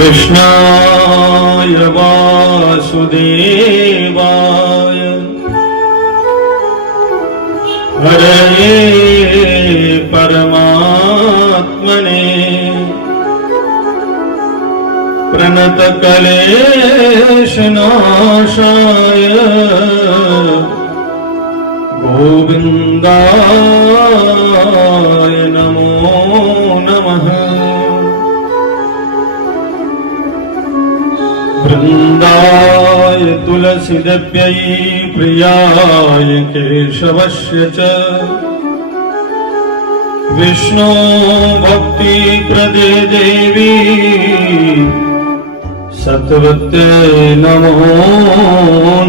कृष्णाय वासुदेवाय हरये परमात्मने प्रणतक्लेशनाशाय गोविन्दाय नमो नमः। वृन्दाय तुलसीदेव्यै प्रियाय केशवस्य च विष्णु भक्ति प्रदे देवी सत्वते नमो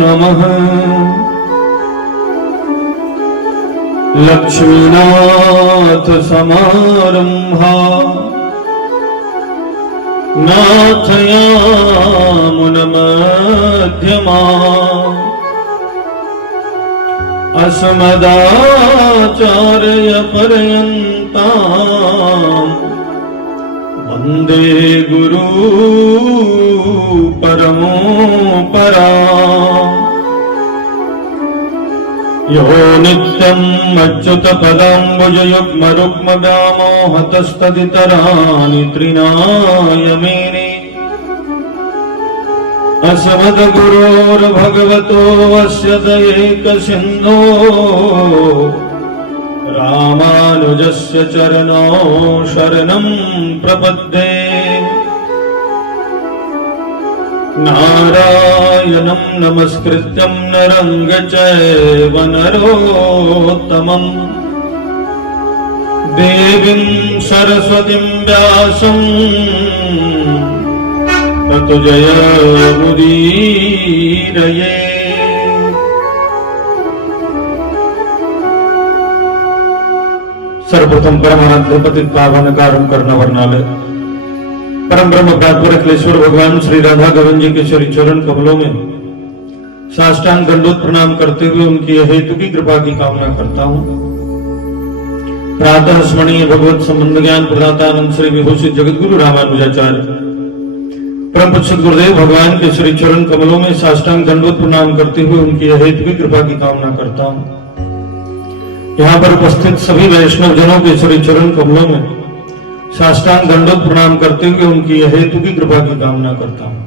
नमः। लक्ष्मीनाथ समारंभा नाथयामुनमध्यमा अस्मदाचार्य पर्यन्ता वन्दे गुरु परमो परा। यो नित्यम् अच्युतपदाम्बुजयुग्मरुग्मव्यामोहतस्तदितराणि तृणाय मेने अस्मद्गुरोर्भगवतोऽस्य दयैकसिन्धो रामानुजस्य चरणौ शरणं प्रपद्ये। नारायणं नमस्कृत्यं नरं चैव नरोत्तमं देवीं सरस्वतीं व्यासं ततो जयमुदीरये। सर्वप्रथम परमानंद पतित पावन कारण करना वर्णालय परम ब्रह्म प्रातपर अखिलेश्वर भगवान श्री राधा गोविंद जी के श्री चरण कमलों में साष्टांग दंडोत प्रणाम करते हुए उनकी हेतु की कृपा की कामना करता हूँ। प्रातः स्मरणीय भगवत संबंध ज्ञान प्रदाता आनंद श्री विभूषित जगतगुरु रामानुजाचार्य परम पूज्य गुरुदेव भगवान के श्री चरण कमलों में साष्टांग दंडोत प्रणाम करते हुए उनकी हेतु की कृपा की कामना करता हूँ। यहाँ पर उपस्थित सभी वैष्णव जनों के श्री चरण कमलों में साष्टांग दंडोत प्रणाम करते हुए उनकी हेतु की कृपा की कामना करता हूँ।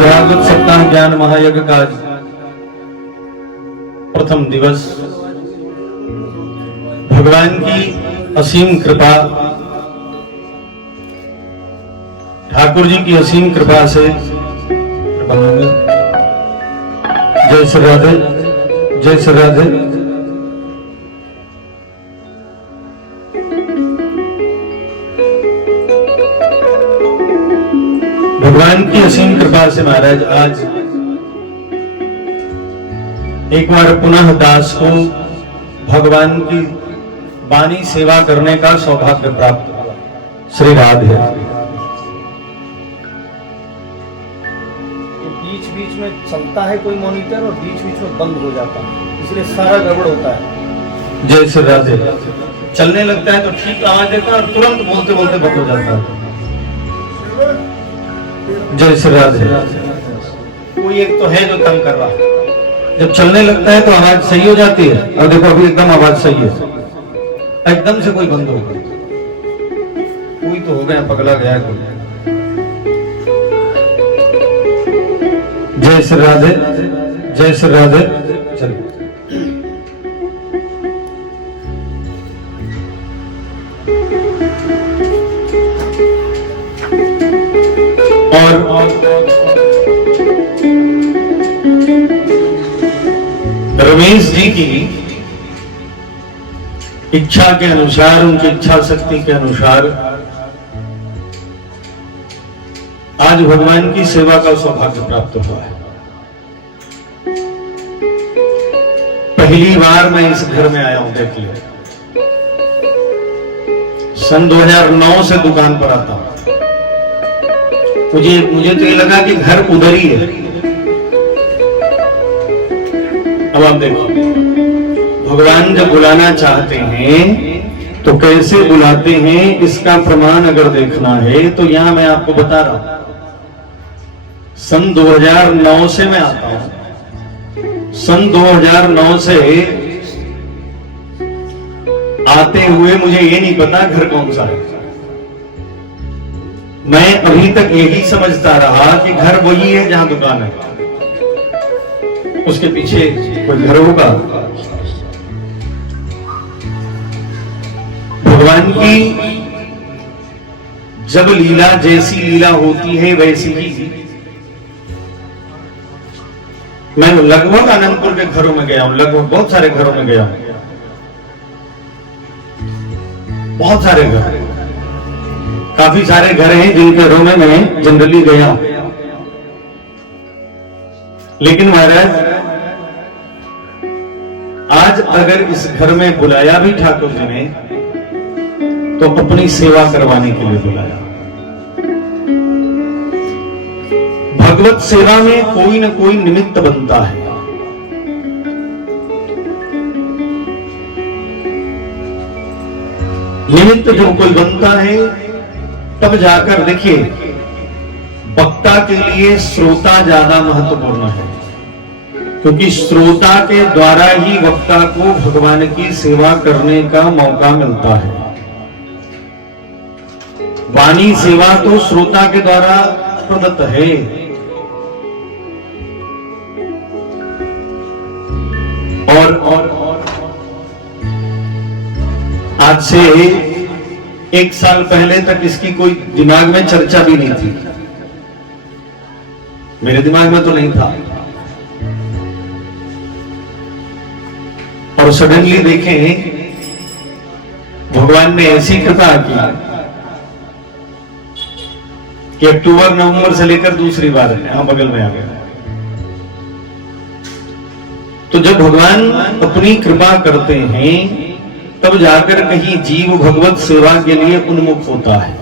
भागवत सप्ताह ज्ञान महायज्ञ का प्रथम दिवस भगवान की असीम कृपा, ठाकुर जी की असीम कृपा से जय श्री राधे, जय श्री राधे। भगवान की असीम कृपा से महाराज आज एक बार पुनः दास को भगवान की वाणी सेवा करने का सौभाग्य प्राप्त हुआ। श्री राधे। बीच बीच में चलता है कोई मॉनिटर और बीच बीच में बंद हो जाता है, इसलिए सारा गड़बड़ होता है। जय श्री राधे। चलने लगता है तो ठीक आवाज देता है और तुरंत बोलते बोलते बंद हो जाता है। जय श्री राधे। कोई एक तो है जो तंग कर रहा है। जब चलने लगता है तो आवाज सही हो जाती है और देखो अभी एकदम आवाज सही है, एकदम से कोई बंद हो गया। कोई तो हो गया, पगला गया कोई। जय श्री राधे, जय श्री राधे। चलिए और रमेश जी की इच्छा के अनुसार, उनकी इच्छा शक्ति के अनुसार आज भगवान की सेवा का सौभाग्य प्राप्त हुआ है। पहली बार मैं इस घर में आया हूं, देख लिया। सन 2009 से दुकान पर आता हूं। मुझे तो ये लगा कि घर उधर ही है। अब आप देखो, भगवान जब बुलाना चाहते हैं तो कैसे बुलाते हैं, इसका प्रमाण अगर देखना है तो यहां मैं आपको बता रहा हूं। सन 2009 से मैं आता हूं। सन 2009 से आते हुए मुझे ये नहीं पता घर कौन सा है। मैं अभी तक यही समझता रहा कि घर वही है जहां दुकान है, उसके पीछे कोई घर होगा। भगवान की जब लीला, जैसी लीला होती है वैसी ही। मैं लगभग आनंदपुर के घरों में गया हूं, लगभग बहुत सारे घरों में गया हूं, बहुत सारे घर, काफी सारे घर हैं जिन घरों में मैं जनरली गया हूं। लेकिन महाराज, आज अगर इस घर में बुलाया भी ठाकुर जी ने तो अपनी सेवा करवाने के लिए बुलाया। भगवत सेवा में कोई ना कोई निमित्त बनता है। निमित्त जब कोई बनता है तब जाकर, देखिए, वक्ता के लिए श्रोता ज्यादा महत्वपूर्ण है, क्योंकि श्रोता के द्वारा ही वक्ता को भगवान की सेवा करने का मौका मिलता है। वाणी सेवा तो श्रोता के द्वारा प्रदत्त है। और आज से 1 साल पहले तक इसकी कोई दिमाग में चर्चा भी नहीं थी, मेरे दिमाग में तो नहीं था। और सडनली देखें, भगवान ने ऐसी कृपा की कि अक्टूबर नवंबर से लेकर दूसरी बार यहां बगल में आ गया। तो जब भगवान अपनी कृपा करते हैं तब जाकर कहीं जीव भगवत सेवा के लिए उन्मुख होता है।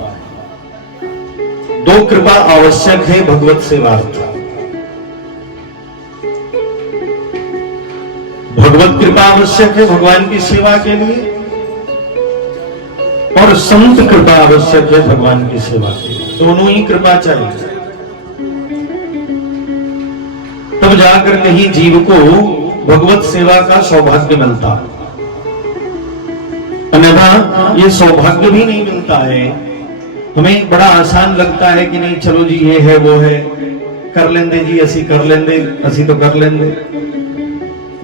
2 कृपा आवश्यक है भगवत सेवार्थ। भगवत कृपा आवश्यक है भगवान की सेवा के लिए, और संत कृपा आवश्यक है भगवान की सेवा के लिए। दोनों ही कृपा चाहिए, तब जाकर कहीं जीव को भगवत सेवा का सौभाग्य मिलता है। अन्यथा ये सौभाग्य भी नहीं मिलता है। हमें बड़ा आसान लगता है कि नहीं, चलो जी ये है वो है, कर लेंगे जी, असी कर लेंगे, असी तो कर लेंगे।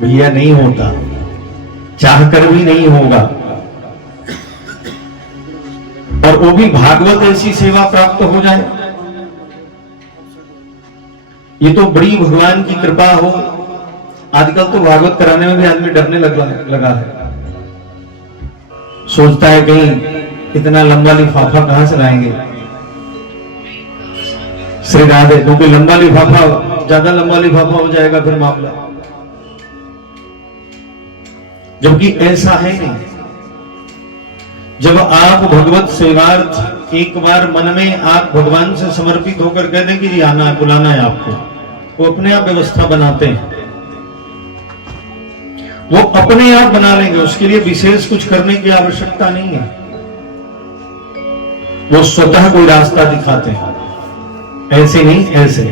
भैया नहीं होता, चाह कर भी नहीं होगा। और वो भी भागवत ऐसी सेवा प्राप्त हो जाए, ये तो बड़ी भगवान की कृपा हो। आजकल तो भागवत कराने में भी आदमी डरने लगा है, सोचता है कहीं इतना लंबा लिफाफा कहां से लाएंगे। श्री राधे, क्योंकि लंबा लिफाफा, ज्यादा लंबा लिफाफा हो जाएगा फिर मामला, जबकि ऐसा है नहीं। जब आप भगवत सेवार्थ एक बार मन में आप भगवान से समर्पित होकर कह दें कि जी आना है, बुलाना है आपको, वो अपने आप व्यवस्था बनाते हैं। वो अपने आप बना लेंगे, उसके लिए विशेष कुछ करने की आवश्यकता नहीं है। वो स्वतः कोई रास्ता दिखाते हैं, ऐसे नहीं ऐसे।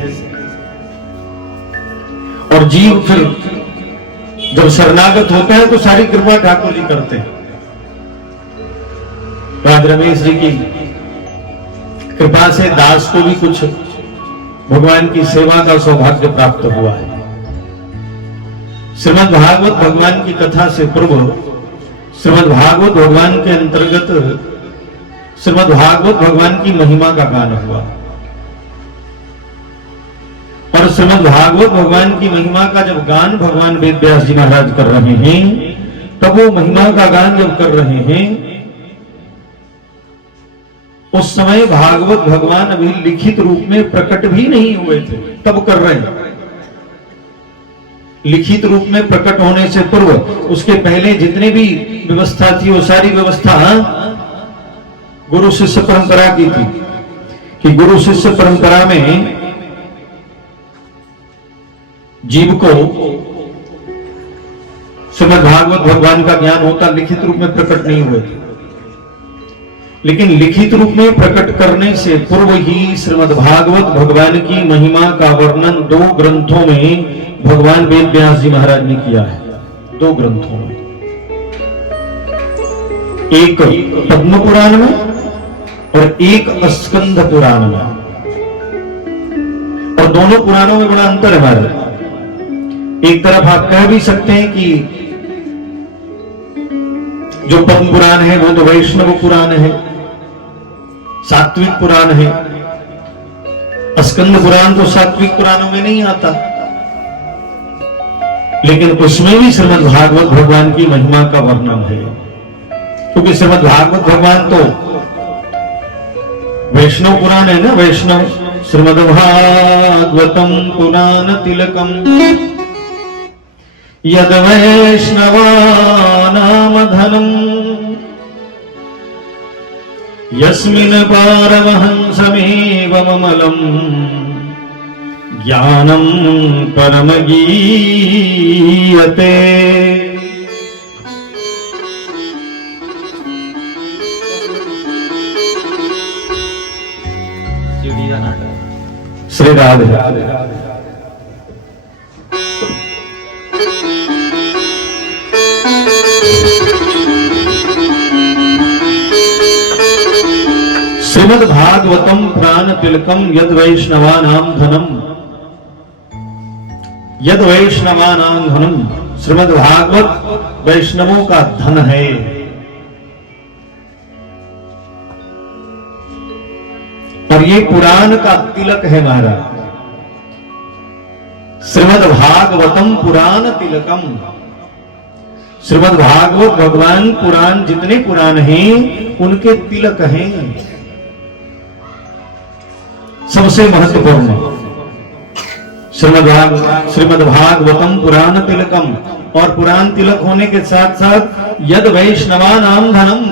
और जीव फिर जब शरणागत होता है तो सारी कृपा ठाकुर जी करते हैं। राज रमेश जी की कृपा से दास को भी कुछ भगवान की सेवा का सौभाग्य प्राप्त हुआ है। श्रीमद् भागवत भगवान की कथा से पूर्व श्रीमद् भागवत भगवान के अंतर्गत श्रीमद् भागवत भगवान की महिमा का गान हुआ। और श्रीमद् भागवत भगवान की महिमा का जब गान भगवान वेद व्यास जी महाराज कर रहे हैं, तब वो महिमा का गान जब कर रहे हैं, उस समय भागवत भगवान अभी लिखित रूप में प्रकट भी नहीं हुए थे, तब कर रहे हैं। लिखित रूप में प्रकट होने से पूर्व, उसके पहले जितने भी व्यवस्था थी वो सारी व्यवस्था गुरु शिष्य परंपरा की थी, कि गुरु शिष्य परंपरा में जीव को श्रीमद् भागवत भगवान का ज्ञान होता, लिखित रूप में प्रकट नहीं हुए थे। लेकिन लिखित रूप में प्रकट करने से पूर्व ही श्रीमद् भागवत भगवान की महिमा का वर्णन 2 ग्रंथों में भगवान वेद व्यास जी महाराज ने किया है। 2 ग्रंथों में, एक पद्म पुराण में और एक स्कंद पुराण में। और दोनों पुराणों में बड़ा अंतर है हमारे। एक तरफ आप कह भी सकते हैं कि जो पद्म पुराण है वो तो वैष्णव पुराण है, सात्विक पुराण है। स्कंद पुराण तो सात्विक पुराणों में नहीं आता, लेकिन उसमें भी श्रीमद् भागवत भगवान की महिमा का वर्णन है। क्योंकि श्रीमद् भागवत भगवान तो वैष्णव पुराण है ना, वैष्णव। श्रीमद् भागवतम पुराण तिलकम यद वैष्णवानाम धनम यस्मिन् पारमहंसमेव ममलम ज्ञानम परमगीयते। श्री राधे श्रीमद् भागवतम पुराण तिलकम यद वैष्णवानाम धनम, यद वैष्णवानाम धनम। श्रीमद् भागवत वैष्णवों का धन है। और ये पुराण का तिलक है महाराज। श्रीमद् भागवतम पुराण तिलकम। श्रीमद् भागवत भगवान पुराण, जितने पुराण हैं उनके तिलक हैं, सबसे महत्वपूर्ण। श्रीमद् भागवतम पुराण तिलकम। और पुराण तिलक होने के साथ साथ यद वैष्णवानाम धनम,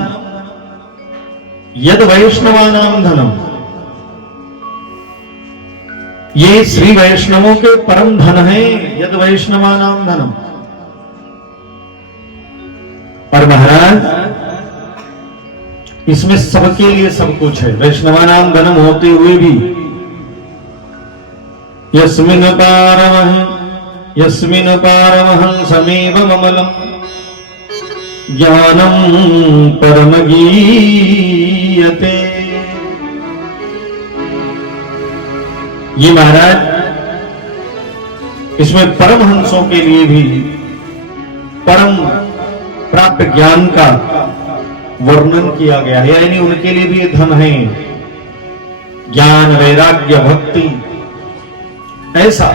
यद वैष्णवानाम धनम, ये श्री वैष्णवों के परम धन है। यद वैष्णवानाम धनम। और महाराज इसमें सबके लिए सब कुछ है। वैष्णवानाम धनम होते हुए भी यस्मिन् पारमहंसमेव ममलम ज्ञानम परमगीयते। ये महाराज इसमें परमहंसों के लिए भी परम प्राप्त ज्ञान का वर्णन किया गया है, यानी उनके लिए भी ये धन है। ज्ञान, वैराग्य, भक्ति, ऐसा।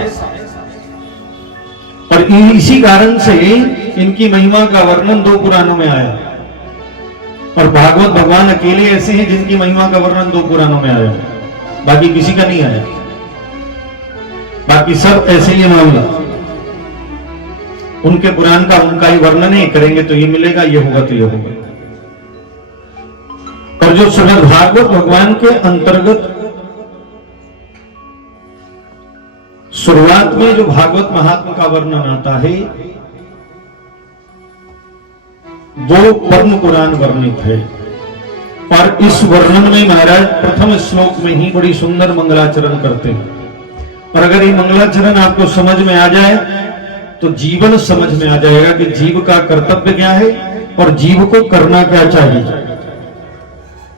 और इसी कारण से इनकी महिमा का वर्णन 2 पुराणों में आया। और भागवत भगवान अकेले ऐसे हैं जिनकी महिमा का वर्णन 2 पुराणों में आया, बाकी किसी का नहीं आया। बाकी सब ऐसे ही मामला, उनके पुराण का उनका ही वर्णन है, करेंगे तो ये मिलेगा, ये होगा तो ये होगा। और जो श्रीमद् भागवत भगवान के अंतर्गत शुरुआत में जो भागवत महात्मा का वर्णन आता है वो पद्म पुराण वर्णित है। और इस वर्णन में महाराज प्रथम श्लोक में ही बड़ी सुंदर मंगलाचरण करते हैं। और अगर ये मंगलाचरण आपको समझ में आ जाए तो जीवन समझ में आ जाएगा कि जीव का कर्तव्य क्या है और जीव को करना क्या चाहिए।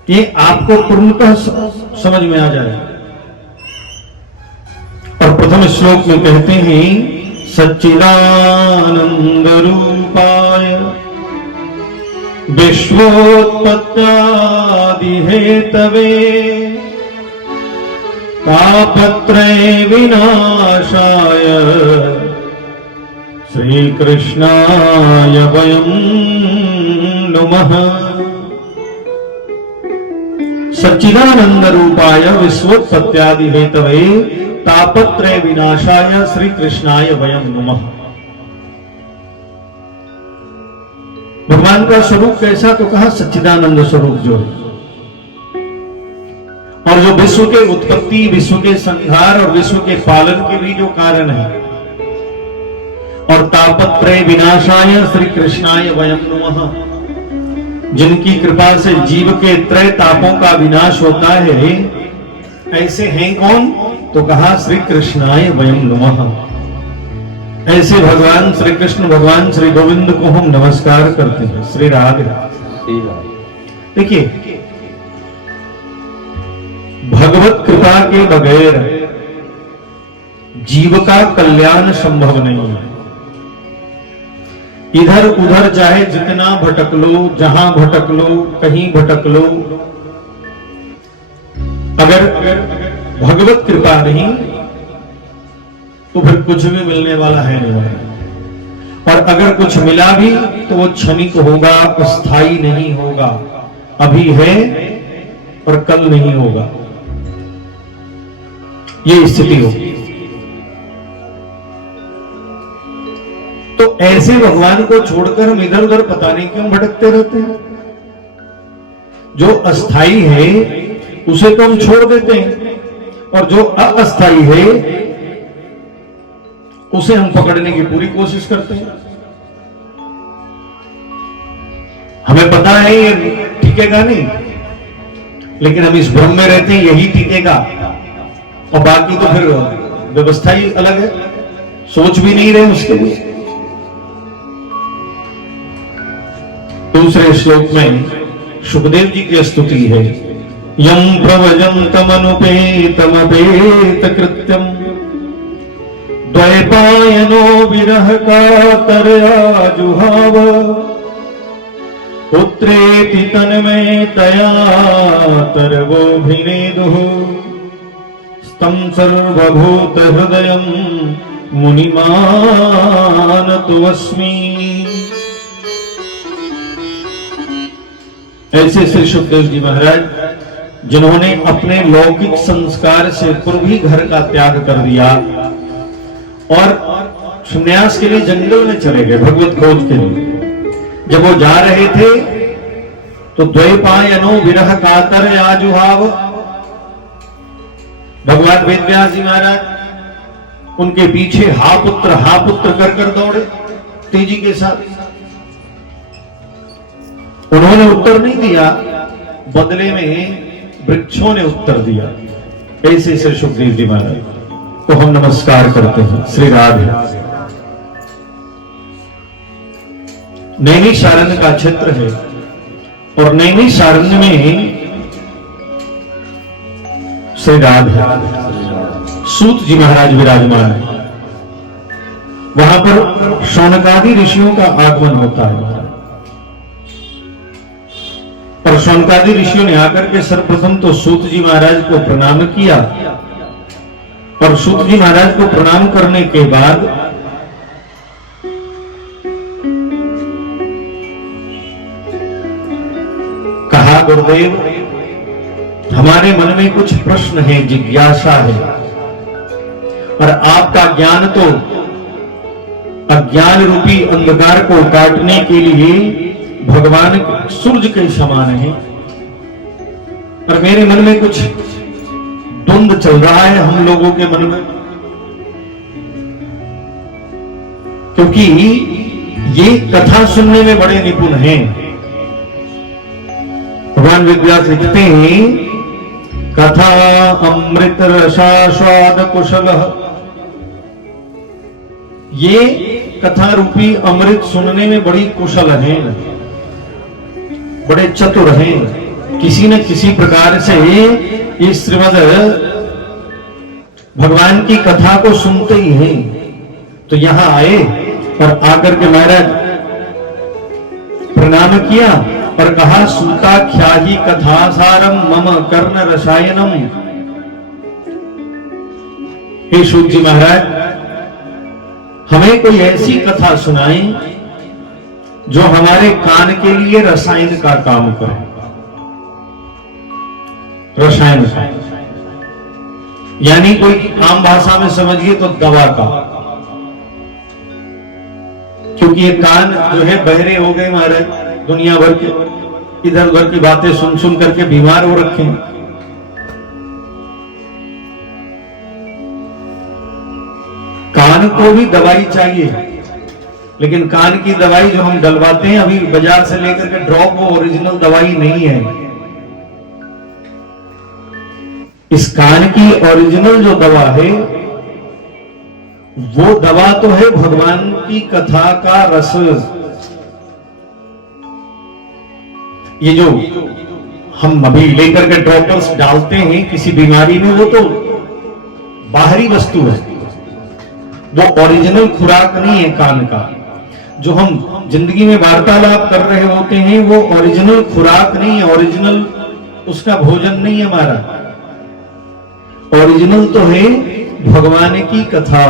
ये आपको पूर्णतः समझ में आ जाएगा। और प्रथम श्लोक में कहते हैं सच्चिदानंद रूपाय विश्वोत्पत्त्यादि हेतवे तापत्रय विनाशाय श्री कृष्णाय वयं नुमः। सच्चिदानंद रूपाय विश्वोत्पत्त्यादि हेतवे तापत्रय विनाशाय श्री कृष्णाय वयं नुमः। भगवान का स्वरूप कैसा, तो कहा सच्चिदानंद स्वरूप जो है, और जो विश्व के उत्पत्ति, विश्व के संहार और विश्व के पालन के भी जो कारण है। और तापत्रय विनाशाय श्री कृष्णाय वयं नुमः, जिनकी कृपा से जीव के त्रय तापों का विनाश होता है, ऐसे हैं कौन, तो कहा श्री कृष्णाय वयं नुमः। ऐसे भगवान श्री कृष्ण, भगवान श्री गोविंद को हम नमस्कार करते हैं। श्री राधे। देखिए, भगवत कृपा के बगैर जीव का कल्याण संभव नहीं है। इधर उधर चाहे जितना भटक लो, जहां भटक लो, कहीं भटक लो, अगर भगवत कृपा नहीं तो फिर कुछ भी मिलने वाला है नहीं। और अगर कुछ मिला भी तो वो क्षणिक होगा, स्थायी नहीं होगा। अभी है और कल नहीं होगा, ये स्थिति होगी। तो ऐसे भगवान को छोड़कर हम इधर उधर पता नहीं क्यों भटकते रहते हैं। जो अस्थाई है उसे तो हम छोड़ देते हैं, और जो अस्थाई है उसे हम पकड़ने की पूरी कोशिश करते हैं। हमें पता है ये टिकेगा नहीं, लेकिन हम इस भ्रम में रहते हैं यही टिकेगा, और बाकी तो फिर व्यवस्था ही अलग है, सोच भी नहीं रहे उसके लिए। दूसरे श्लोक में सुखदेव जी की स्तुति है। यम प्रव्रजन्तमनुपेतमपेत कृत्यम द्वैपायनो विरह कातरया जुहाव पुत्रेति तन्मयतया तरवोऽभिनेदुः स्तं सर्वभूत हृदयं मुनिमानतोऽस्मि। ऐसे श्री सुखदेव जी महाराज, जिन्होंने अपने लौकिक संस्कार से पूर्वी घर का त्याग कर दिया और संन्यास के लिए जंगल में चले गए भगवत खोज के लिए। जब वो जा रहे थे तो द्वैपायनो विरह कातर आजुहाव, भगवान वेदव्यास जी महाराज उनके पीछे हा पुत्र कर कर दौड़े तेजी के साथ। उन्होंने उत्तर नहीं दिया, बदले में वृक्षों ने उत्तर दिया। ऐसे श्री सुखदेव जी महाराज को हम नमस्कार करते हैं। श्री राधे। नैमिषारण्य का क्षेत्र है, और नैमिषारण्य में श्री राधे सूत जी महाराज विराजमान है। वहां पर शौनकादि ऋषियों का आगमन होता है, और शौनकादि ऋषियों ने आकर के सर्वप्रथम तो सूत जी महाराज को प्रणाम किया, और सूत जी महाराज को प्रणाम करने के बाद कहा, गुरुदेव हमारे मन में कुछ प्रश्न है, जिज्ञासा है, और आपका ज्ञान तो अज्ञान रूपी अंधकार को काटने के लिए भगवान सूर्य के समान है, पर मेरे मन में कुछ द्वंद चल रहा है हम लोगों के मन में, क्योंकि ये कथा सुनने में बड़े निपुण हैं। भगवान वेदव्यास लिखते हैं, कथा अमृत रसास्वाद कुशल, ये कथा रूपी अमृत सुनने में बड़ी कुशल हैं, बड़े चतुर हैं। किसी न किसी प्रकार से ये श्रीमद भगवान की कथा को सुनते ही हैं। तो यहां आए और आकर के महाराज प्रणाम किया और कहा, सूताख्याहि कथा सारम मम कर्ण रसायनम। हे सूत जी महाराज, हमें कोई ऐसी कथा सुनाएं जो हमारे कान के लिए रसायन का काम करे। रसायन का यानी कोई आम भाषा में समझिए तो दवा का, क्योंकि ये कान जो है बहरे हो गए महाराज, दुनिया भर के इधर उधर की बातें सुन सुन करके बीमार हो रखे हैं। कान को भी दवाई चाहिए, लेकिन कान की दवाई जो हम डलवाते हैं अभी बाजार से लेकर के ड्रॉप, वो ओरिजिनल दवाई नहीं है। इस कान की ओरिजिनल जो दवा है वो दवा तो है भगवान की कथा का रस। ये जो हम अभी लेकर के ड्रॉपर्स डालते हैं किसी बीमारी में, वो तो बाहरी वस्तु है, वो ओरिजिनल खुराक नहीं है कान का। जो हम जिंदगी में वार्तालाप कर रहे होते हैं वो ओरिजिनल खुराक नहीं है, ओरिजिनल उसका भोजन नहीं है हमारा। ओरिजिनल तो है भगवान की कथा।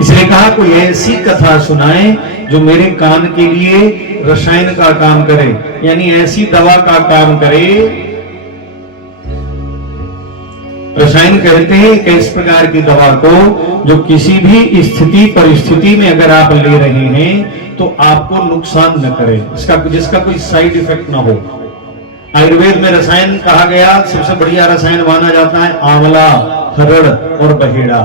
इसलिए कहा कोई ऐसी कथा सुनाए जो मेरे कान के लिए रसायन का काम करे, यानी ऐसी दवा का काम करे। रसायन कहते हैं एक इस प्रकार की दवा को जो किसी भी स्थिति परिस्थिति में अगर आप ले रहे हैं तो आपको नुकसान न करे, जिसका कोई साइड इफेक्ट ना हो। आयुर्वेद में रसायन कहा गया, सबसे बढ़िया रसायन माना जाता है आंवला, हरड़ और बहेड़ा,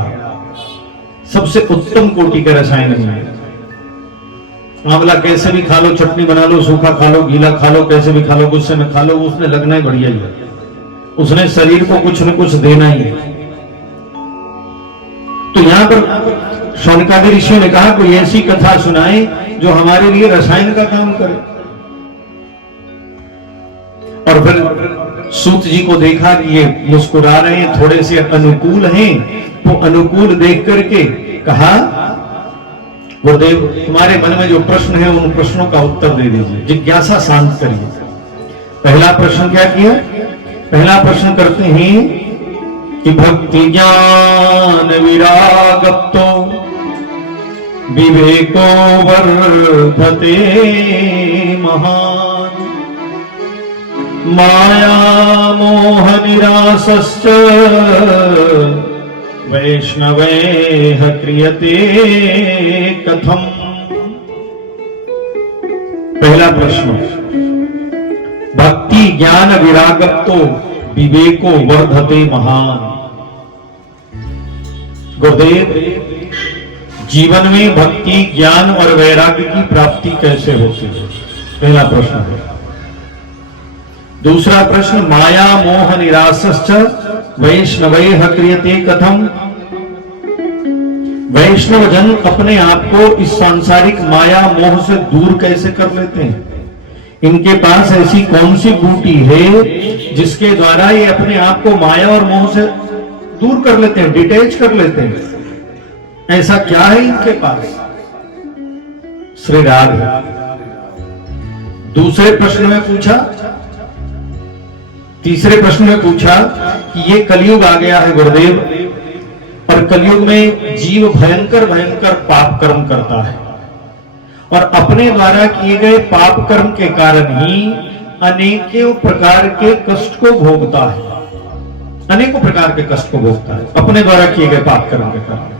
सबसे उत्तम कोटि के रसायन है। आंवला कैसे भी खा लो, चटनी बना लो, सूखा खा लो, गीला खा लो, कैसे भी खा लो, गुस्से में खा लो, उसने लगना ही बढ़िया ही है, उसने शरीर को कुछ न कुछ देना ही है। तो यहां पर शौनकादि ऋषियों ने कहा कोई ऐसी कथा सुनाए जो हमारे लिए रसायन का काम करे। और फिर सूत जी को देखा कि ये मुस्कुरा रहे हैं, थोड़े से अनुकूल हैं, तो अनुकूल देख करके कहा गुरुदेव तुम्हारे मन में जो प्रश्न है उन प्रश्नों का उत्तर दे दीजिए, जिज्ञासा शांत करिए। पहला प्रश्न क्या किया? पहला प्रश्न करते हैं कि भक्ति ज्ञान विरागप्तो विवेको वर्धते महान, माया मोह निरासश्च वैष्णवैः क्रियते कथम। पहला प्रश्न, भक्ति ज्ञान विरागत्तो विवेको वर्धते महान। गुरुदेव जीवन में भक्ति ज्ञान और वैराग्य की प्राप्ति कैसे होती है? पहला प्रश्न है। दूसरा प्रश्न, माया मोह निरासश्च वैष्णवैः क्रियते कथम। वैष्णव जन अपने आप को इस सांसारिक माया मोह से दूर कैसे कर लेते हैं? इनके पास ऐसी कौन सी बूटी है जिसके द्वारा ये अपने आप को माया और मोह से दूर कर लेते हैं, डिटैच कर लेते हैं? ऐसा क्या है इनके पास? श्री राधे। दूसरे प्रश्न में पूछा, तीसरे प्रश्न में पूछा कि ये कलयुग आ गया है गुरुदेव, और कलयुग में जीव भयंकर भयंकर पाप कर्म करता है, और अपने द्वारा किए गए पाप कर्म के कारण ही अनेकों प्रकार के कष्ट को भोगता है, अनेकों प्रकार के कष्ट को भोगता है अपने द्वारा किए गए पाप कर्म के कारण।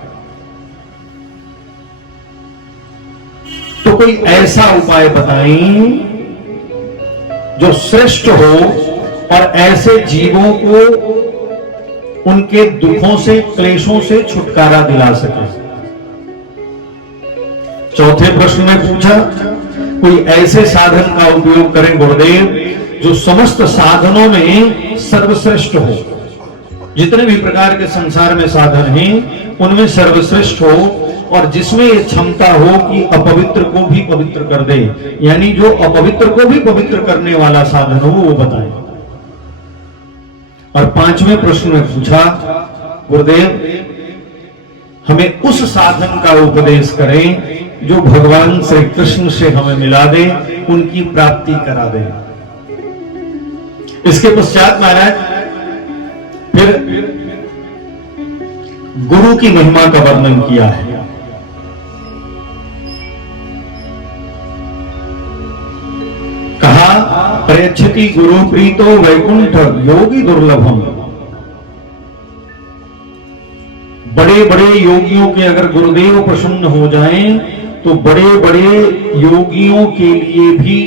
तो कोई ऐसा उपाय बताएं जो श्रेष्ठ हो और ऐसे जीवों को उनके दुखों से क्लेशों से छुटकारा दिला सके। चौथे प्रश्न में पूछा कोई ऐसे साधन का उपयोग करें गुरुदेव जो समस्त साधनों में सर्वश्रेष्ठ हो। जितने भी प्रकार के संसार में साधन हैं उनमें सर्वश्रेष्ठ हो, और जिसमें ये क्षमता हो कि अपवित्र को भी पवित्र कर दे, यानी जो अपवित्र को भी पवित्र करने वाला साधन हो वो बताए। और पांचवें प्रश्न में पूछा गुरुदेव हमें उस साधन का उपदेश करें जो भगवान श्री कृष्ण से हमें मिला दे, उनकी प्राप्ति करा दे। इसके पश्चात महाराज फिर गुरु की महिमा का वर्णन किया है। कहा प्रयच्छति गुरु प्रीतो वैकुंठ योगी दुर्लभम। बड़े बड़े योगियों के अगर गुरुदेव प्रसन्न हो जाएं तो बड़े बड़े योगियों के लिए भी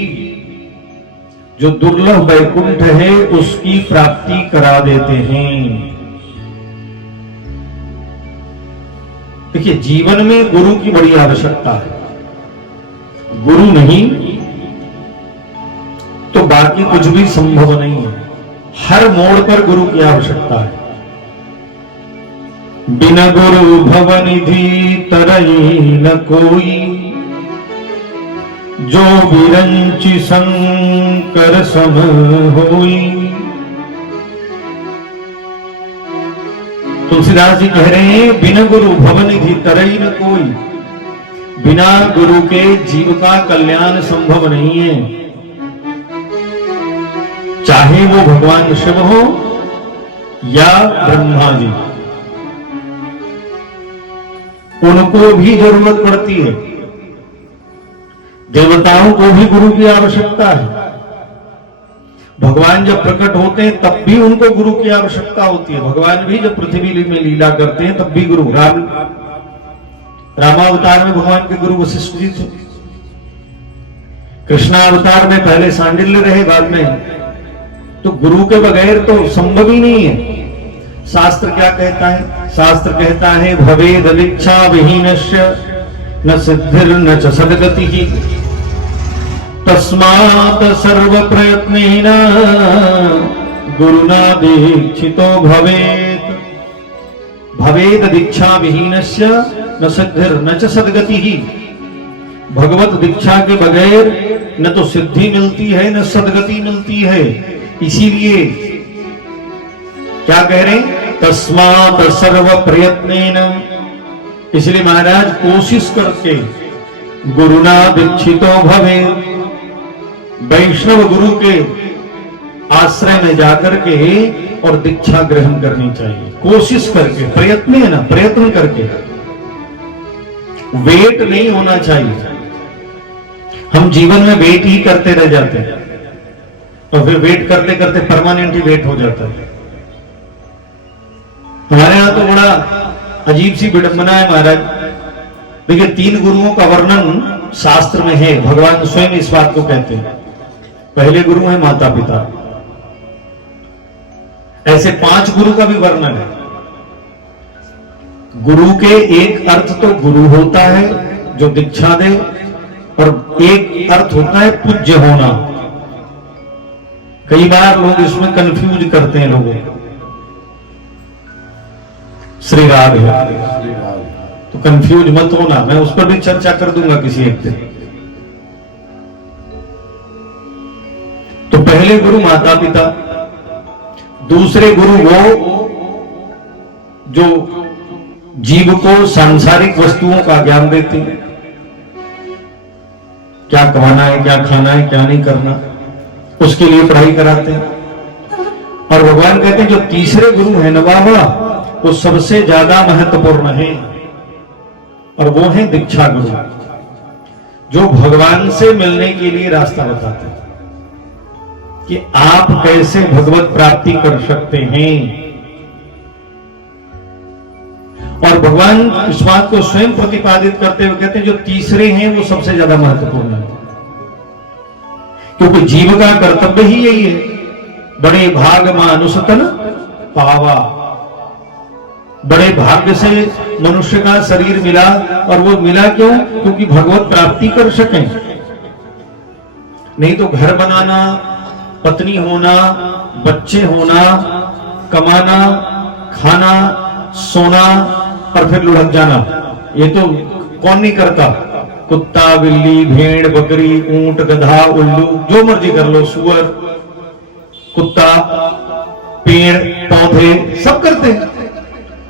जो दुर्लभ वैकुंठ है उसकी प्राप्ति करा देते हैं। देखिए, जीवन में गुरु की बड़ी आवश्यकता है। गुरु नहीं तो बाकी कुछ भी संभव नहीं है। हर मोड़ पर गुरु की आवश्यकता है। बिना गुरु भवनिधि तरई न कोई, जो विरंचि शंकर सम होई। तुलसीदास जी कह रहे हैं, बिना गुरु भवनिधि तरई न कोई। बिना गुरु के जीव का कल्याण संभव नहीं है। चाहे वो भगवान शिव हो या ब्रह्मा जी, उनको भी जरूरत पड़ती है। देवताओं को भी गुरु की आवश्यकता है। भगवान जब प्रकट होते हैं तब भी उनको गुरु की आवश्यकता होती है। भगवान भी जब पृथ्वी में लीला करते हैं तब भी गुरु। रामावतार में भगवान के गुरु वशिष्ठ जी थे। कृष्णावतार में पहले सांडिल्य रहे, बाद में। तो गुरु के बगैर तो संभव ही नहीं है। शास्त्र क्या कहता है? शास्त्र कहता है, भवेद दीक्षा विहीनस्य न सिद्धिर न च सद्गतिः, तस्मात् सर्व प्रयत्नेन गुरुना दीक्षितो भवेत्। भवेद दीक्षा विहीनस्य न सिद्धिर न च सद्गतिः। भगवत दीक्षा के बगैर न तो सिद्धि मिलती है न सद्गति मिलती है। इसीलिए क्या कह रहे हैं? तस्मात् सर्व प्रयत्नेन। इसलिए महाराज कोशिश करके गुरुना दीक्षितो भवे। वैष्णव गुरु के आश्रय में जाकर के और दीक्षा ग्रहण करनी चाहिए। कोशिश करके, प्रयत्न है ना, प्रयत्न करके। वेट नहीं होना चाहिए। हम जीवन में वेट ही करते रह जाते हैं और फिर वेट करते करते परमानेंटली वेट हो जाता है। हमारे यहां तो बड़ा अजीब सी विडंबना है महाराज। देखिए, 3 गुरुओं का वर्णन शास्त्र में है। भगवान स्वयं इस बात को कहते हैं। पहले गुरु है माता पिता। ऐसे 5 गुरु का भी वर्णन है। गुरु के एक अर्थ तो गुरु होता है जो दीक्षा दे, और एक अर्थ होता है पूज्य होना। कई बार लोग इसमें कंफ्यूज करते हैं लोगों को। श्री राग है तो कंफ्यूज मत होना। मैं उस पर भी चर्चा कर दूंगा किसी एक दिन। तो पहले गुरु माता पिता, दूसरे गुरु वो जो जीव को सांसारिक वस्तुओं का ज्ञान देते हैं। क्या कमाना है, क्या खाना है, क्या नहीं करना, उसके लिए पढ़ाई कराते हैं। और भगवान कहते हैं जो तीसरे गुरु है नवाबा, वो सबसे ज्यादा महत्वपूर्ण है, और वो है दीक्षा गुरु, जो भगवान से मिलने के लिए रास्ता बताते हैं कि आप कैसे भगवत प्राप्ति कर सकते हैं। और भगवान इस बात को स्वयं प्रतिपादित करते हुए कहते हैं जो तीसरे हैं वो सबसे ज्यादा महत्वपूर्ण है, क्योंकि जीव का कर्तव्य ही यही है। बड़े भाग मानुषतन पावा। बड़े भाग्य से मनुष्य का शरीर मिला, और वो मिला क्यों? क्योंकि भगवत प्राप्ति कर सकें। नहीं तो घर बनाना, पत्नी होना, बच्चे होना, कमाना, खाना, सोना और फिर लुढ़क जाना, ये तो कौन नहीं करता। कुत्ता, बिल्ली, भेड़, बकरी, ऊंट, गधा, उल्लू, जो मर्जी कर लो, सुअर, कुत्ता, पेड़, पौधे, सब करते हैं।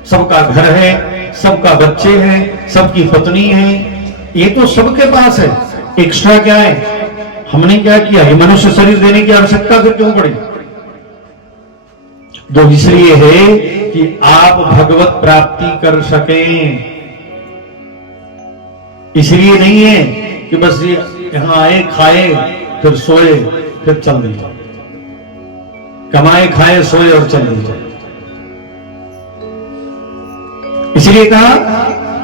सबका घर है, सबका बच्चे हैं, सबकी पत्नी है, ये तो सबके पास है। एक्स्ट्रा क्या है? हमने क्या किया? ये मनुष्य शरीर देने की आवश्यकता फिर क्यों पड़ी? जो इसलिए है कि आप भगवत प्राप्ति कर सकें। इसलिए नहीं है कि बस ये यहां आए, खाए, फिर सोए, फिर चल दिए, कमाए, खाए, सोए और चल दिए। इसलिए कहा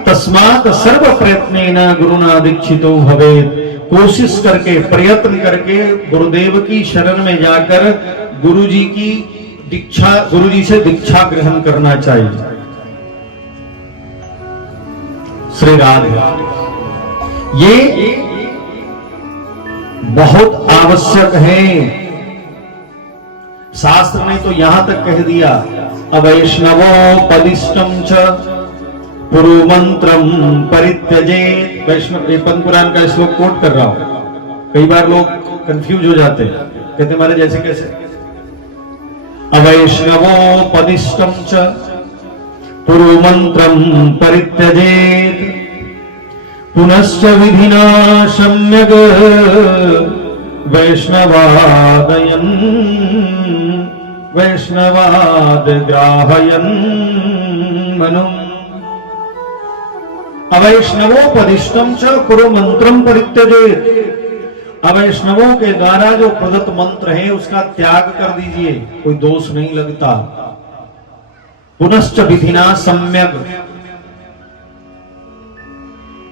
तस्मात् सर्व प्रयत्नेन गुरुना दीक्षितो भवेत्। कोशिश करके, प्रयत्न करके गुरुदेव की शरण में जाकर गुरु जी की दीक्षा, गुरु जी से दीक्षा ग्रहण करना चाहिए। श्री राधे, ये बहुत आवश्यक है। शास्त्र ने तो यहां तक कह दिया, अवैष्णवो पदिष्टम च पुरु मंत्रम परित्यजेत। वैष्णव, ये पद्म पुराण का श्लोक कोट कर रहा हूं। कई बार लोग कंफ्यूज हो जाते हैं, कहते हमारे जैसे कैसे। अवैष्णवो पदिष्टम च पुरु मंत्रम परित्यजेत पुनश्च विधिना सम्यग् वैष्णवादयन् वैष्णवाद ग्राहयन् मनु। अवैष्णवोपदिष्टम च कुरु मंत्रम परित्यजेत। अवैष्णवों के द्वारा जो प्रदत्त मंत्र है उसका त्याग कर दीजिए, कोई दोष नहीं लगता। पुनश्च विधिना सम्यक,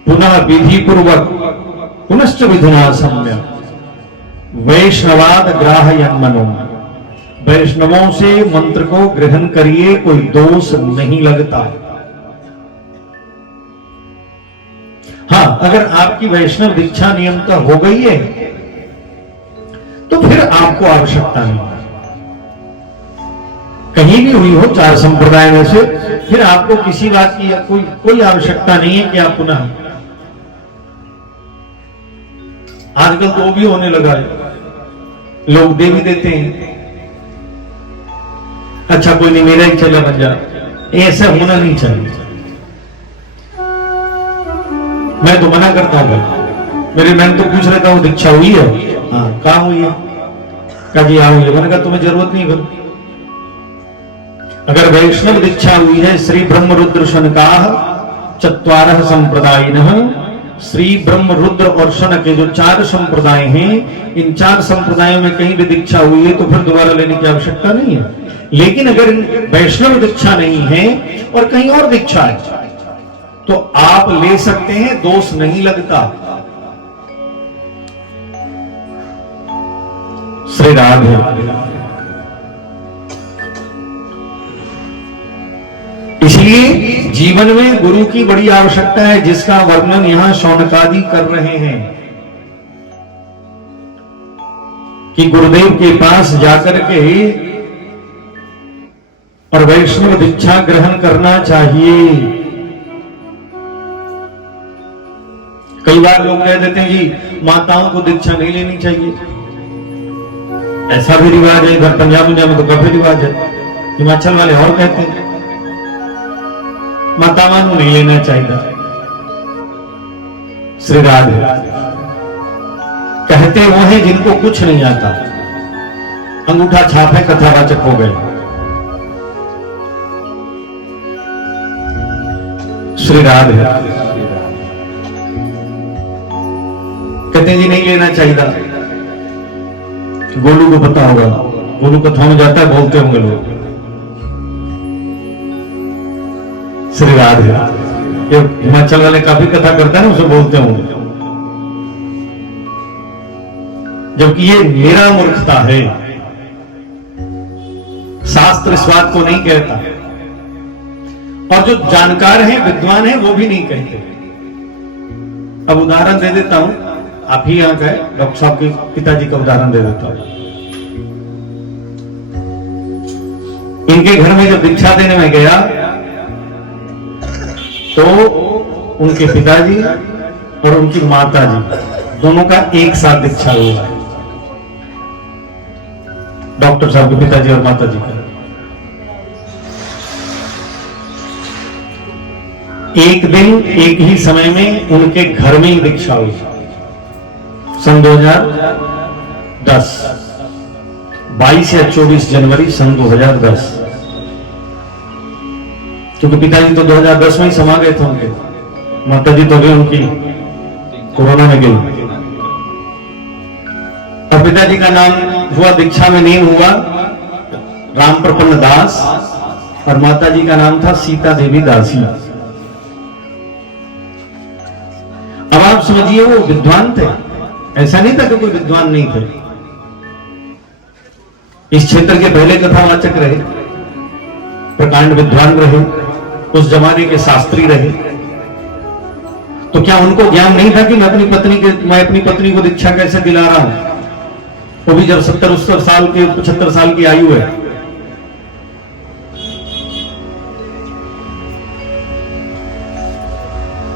पुनः विधि पूर्वक, पुनश्च विधिना सम्यक वैष्णवाद ग्राहयन् मनो। वैष्णवों से मंत्र को ग्रहण करिए, कोई दोष नहीं लगता। हाँ, अगर आपकी वैष्णव दीक्षा नियमतः हो गई है तो फिर आपको आवश्यकता नहीं, कहीं भी हुई हो चार संप्रदाय में से, फिर आपको किसी बात की कोई आवश्यकता नहीं है कि आप पुनः। आजकल तो वो भी होने लगा है, लोग दे भी देते हैं, अच्छा कोई नहीं मेरा ही चला बन जा। ऐसा होना नहीं चाहिए। मैं तो मना करता हूं, मेरे मैंने तो पूछ रहा था वो दीक्षा हुई है? हाँ, कहां हुई है? कहा जी हुई है। मैंने कहा तुम्हें जरूरत नहीं फिर। अगर वैष्णव दीक्षा हुई है, श्री ब्रह्म रुद्र शनकाः चत्वारः संप्रदायिनः, श्री ब्रह्म रुद्र और शन के जो चार संप्रदाय हैं, इन चार संप्रदायों में कहीं भी दीक्षा हुई है तो फिर दोबारा लेने की आवश्यकता नहीं है। लेकिन अगर वैष्णव दीक्षा नहीं है और कहीं और दीक्षा है तो आप ले सकते हैं, दोष नहीं लगता। श्री राधे। इसलिए जीवन में गुरु की बड़ी आवश्यकता है, जिसका वर्णन यहां शौनकादि कर रहे हैं कि गुरुदेव के पास जाकर के और वैष्णव दीक्षा ग्रहण करना चाहिए। कई बार लोग कह देते हैं कि माताओं को दीक्षा नहीं लेनी चाहिए, ऐसा भी रिवाज है। इधर पंजाब में तो काफी रिवाज है, हिमाचल वाले और कहते हैं माताओं को नहीं लेना चाहिए। श्री राधे। कहते वो हैं जिनको कुछ नहीं आता, अंगूठा छाप है, कथावाचक हो गए। श्री राधे। कहते जी नहीं लेना चाहिए। गोलू को पता होगा, गोलू कथाओं में जाता है, बोलते होंगे लोग। श्री राधे। ये हिमाचल वाले काफी कथा करता है ना, उसे बोलते होंगे। जबकि ये मेरा मूर्खता है, शास्त्र इस बात को नहीं कहता, और जो जानकार हैं, विद्वान हैं, वो भी नहीं कहते। अब उदाहरण दे देता हूं, आप ही यहां गए, डॉक्टर साहब के पिताजी का उदाहरण दे देता हूं। इनके घर में जब दीक्षा देने में गया तो उनके पिताजी और उनकी माताजी दोनों का एक साथ दीक्षा हुआ है। डॉक्टर साहब के पिताजी और माताजी का एक दिन एक ही समय में उनके घर में ही दीक्षा हुई। सन 2010 22 या 24 जनवरी सन 2010 क्योंकि पिताजी तो 2010 में ही समा गए थे उनके, माता जी तो अभी उनकी कोरोना में गई। और पिताजी का नाम हुआ, दीक्षा में नेम हुआ राम प्रपन्न दास, और माता जी का नाम था सीता देवी दासी। अब आप समझिए वो विद्वान थे, ऐसा नहीं था कि कोई विद्वान नहीं थे। इस क्षेत्र के पहले कथावाचक रहे, प्रकांड विद्वान रहे, उस जमाने के शास्त्री रहे। तो क्या उनको ज्ञान नहीं था कि मैं अपनी पत्नी को दीक्षा कैसे दिला रहा हूं, वो भी जब 70-70 साल के 75 साल की आयु है।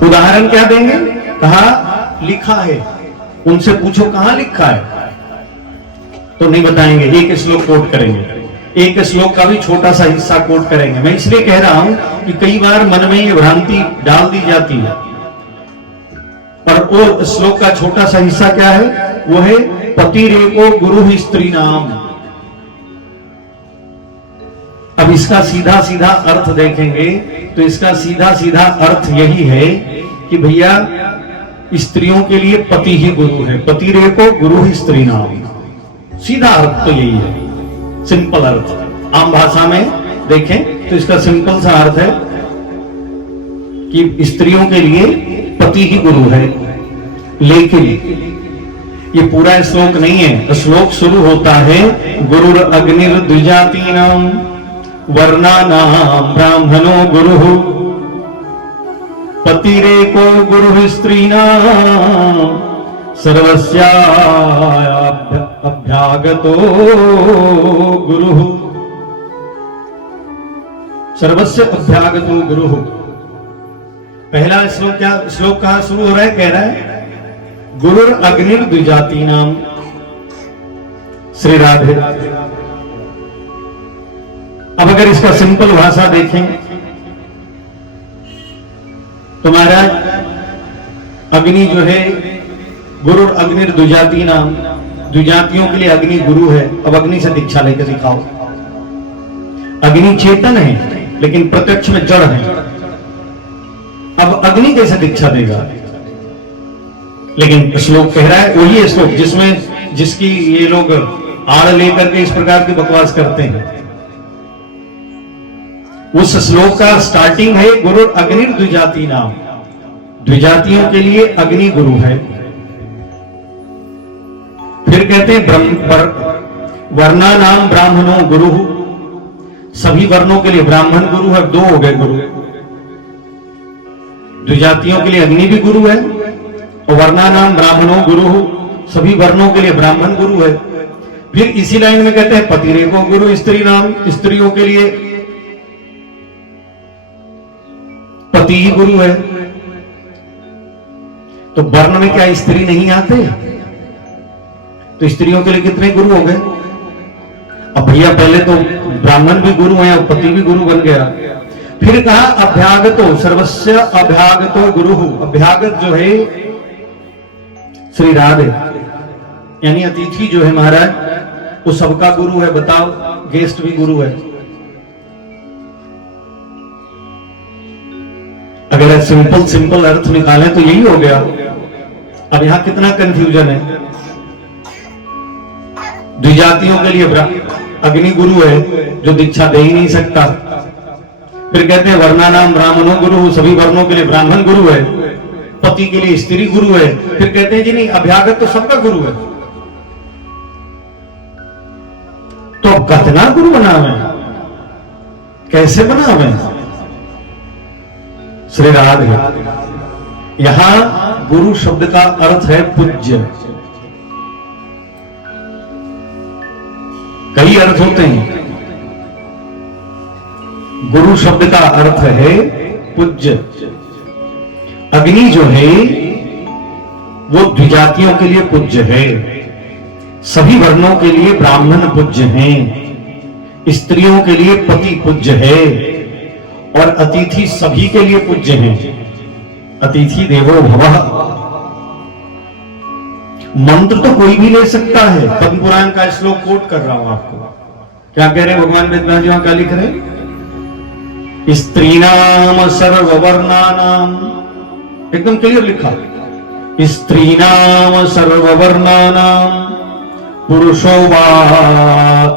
उदाहरण क्या देंगे? कहा लिखा है, उनसे पूछो कहां लिखा है, तो नहीं बताएंगे। एक श्लोक कोट करेंगे, एक श्लोक का भी छोटा सा हिस्सा कोट करेंगे। मैं इसलिए कह रहा हूं कि कई बार मन में ये भ्रांति डाल दी जाती है। और वो श्लोक का छोटा सा हिस्सा क्या है? वो है पतिरेको गुरु स्त्री नाम। अब इसका सीधा सीधा अर्थ देखेंगे तो इसका सीधा सीधा अर्थ यही है कि भैया स्त्रियों के लिए पति ही गुरु है। पतिरेको गुरु स्त्री नाम, सीधा अर्थ तो यही है, सिंपल अर्थ। आम भाषा में देखें तो इसका सिंपल सा अर्थ है कि स्त्रियों के लिए पति ही गुरु है। लेकिन ये पूरा श्लोक नहीं है। श्लोक शुरू होता है गुरुर अग्निर द्विजातीनाम वर्णानाम ब्राह्मणो गुरु पतिरेको गुरु स्त्रीणाम सर्वस्या अभ्यागतो गुरु। सर्वस्य अभ्यागतो गुरु। पहला श्लोक कहां शुरू हो रहा है? कह रहा है गुरुर अग्निर द्विजाती नाम। श्री राधे। अब अगर इसका सिंपल भाषा देखें तो महाराज अग्नि जो है, गुरुर अग्निर द्विजाती नाम, द्विजातियों के लिए अग्नि गुरु है। अब अग्नि से दीक्षा लेकर दिखाओ। अग्नि चेतन है लेकिन प्रत्यक्ष में जड़ है। अब अग्नि कैसे दीक्षा देगा? लेकिन श्लोक कह रहा है वही श्लोक जिसकी ये लोग आड़ लेकर के इस प्रकार की बकवास करते हैं। उस श्लोक का स्टार्टिंग है गुरु अग्नि द्विजाती नाम, द्विजातियों के लिए अग्नि गुरु है। फिर कहते हैं वर्णा नाम ब्राह्मणों गुरु, सभी वर्णों के लिए ब्राह्मण गुरु है। दो हो गए गुरु। द्विजातियों के लिए अग्नि भी गुरु है और वर्णा नाम ब्राह्मणों गुरु, सभी वर्णों के लिए ब्राह्मण गुरु है। फिर इसी लाइन में कहते हैं पतिरेको गुरु स्त्री नाम, स्त्रियों के लिए पति ही गुरु है। तो वर्ण में क्या स्त्री नहीं आते? तो स्त्रियों के लिए कितने गुरु हो गए? अब भैया पहले तो ब्राह्मण भी गुरु है और पति भी गुरु बन गया। फिर कहा अभ्यागतो, सर्वस्य अभ्यागतो गुरु। अभ्यागत जो है श्री राधे, यानी अतिथि जो है महाराज, वो सबका गुरु है। बताओ, गेस्ट भी गुरु है। अगर सिंपल अर्थ निकालें तो यही हो गया। अब यहां कितना कंफ्यूजन है। द्विजातियों के लिए अग्नि गुरु है जो दीक्षा दे ही नहीं सकता। फिर कहते हैं वर्णा नाम ब्राह्मणों गुरु, सभी वर्णों के लिए ब्राह्मण गुरु है। पति के लिए स्त्री गुरु है। फिर कहते हैं जी नहीं, अभ्यागत तो सबका गुरु है। तो अब कितना गुरु बनावे, कैसे बनावे? श्री राधे। यहां गुरु शब्द का अर्थ है पूज्य। कई अर्थ होते हैं। गुरु शब्द का अर्थ है पूज्य। अग्नि जो है वो द्विजातियों के लिए पूज्य है, सभी वर्णों के लिए ब्राह्मण पूज्य हैं, स्त्रियों के लिए पति पूज्य है और अतिथि सभी के लिए पूज्य हैं। अतिथि देवो भवः। मंत्र तो कोई भी ले सकता है। पद्म पुराण का श्लोक कोट कर रहा हूं आपको। क्या कह रहे हैं भगवान वेदव्यास जी? क्या लिख रहे हैं? स्त्रीणाम सर्ववर्णानाम, एकदम क्लियर लिखा, स्त्रीणाम सर्ववर्णानाम पुरुषो वा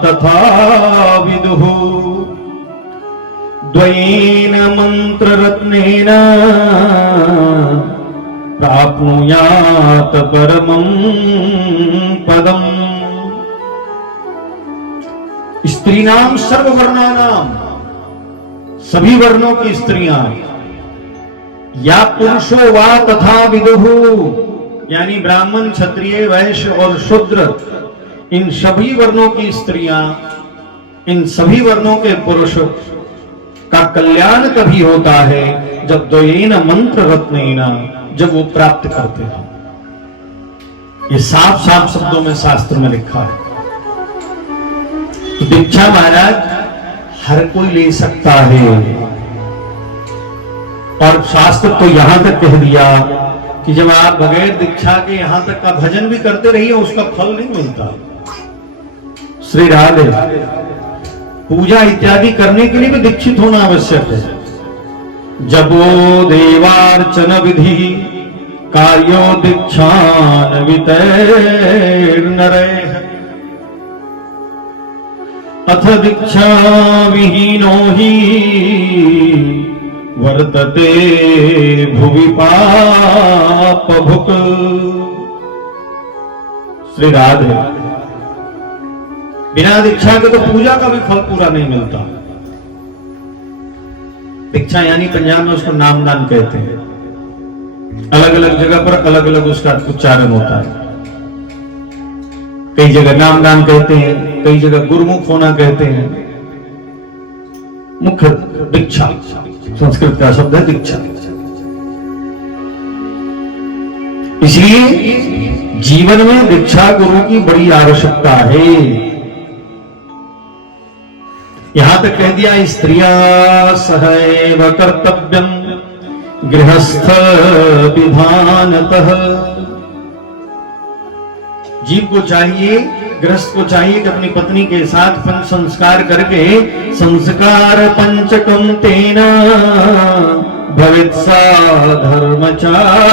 तथा विदुः द्वयेन मंत्ररत्नेन प्राप्नुयात परमं पदम। स्त्रीणाम सर्ववर्णानाम, सभी वर्णों की स्त्रियां, या पुरुषो वा तथा विदुः, यानी ब्राह्मण क्षत्रिय वैश्य और शूद्र, इन सभी वर्णों की स्त्रियां, इन सभी वर्णों के पुरुष का कल्याण कभी होता है जब द्वयेन मंत्र रत्नेन, जब वो प्राप्त करते हैं। ये साफ साफ शब्दों में शास्त्र में लिखा है। दीक्षा महाराज हर कोई ले सकता है, और शास्त्र तो यहां तक कह दिया कि जब आप बगैर दीक्षा के यहां तक का भजन भी करते रहिए उसका फल नहीं मिलता। श्री राधे, पूजा इत्यादि करने के लिए भी दीक्षित होना आवश्यक है। जबो देवार्चन विधि कार्यो दीक्षान वितैर्नरैः अथ दीक्षा विहीनो हि वर्तते भुवि पापभुक्। श्री राधे, बिना दीक्षा के तो पूजा का भी फल पूरा नहीं मिलता। दीक्षा यानी पंजाब में उसको नामदान कहते हैं। अलग अलग जगह पर अलग अलग उसका उच्चारण होता है। कई जगह नामदान कहते हैं, कई जगह गुरुमुख होना कहते हैं। मुख्य दीक्षा संस्कृत का शब्द है दीक्षा। इसलिए जीवन में दीक्षा गुरु की बड़ी आवश्यकता है। यहां तक कह दिया स्त्रिया सहैव कर्तव्यम गृहस्थ विधानतः। जीव को चाहिए, गृहस्थ को चाहिए कि अपनी पत्नी के साथ पंच संस्कार करके संस्कार पंचकम तेना भवेत् सा धर्मचारिणी,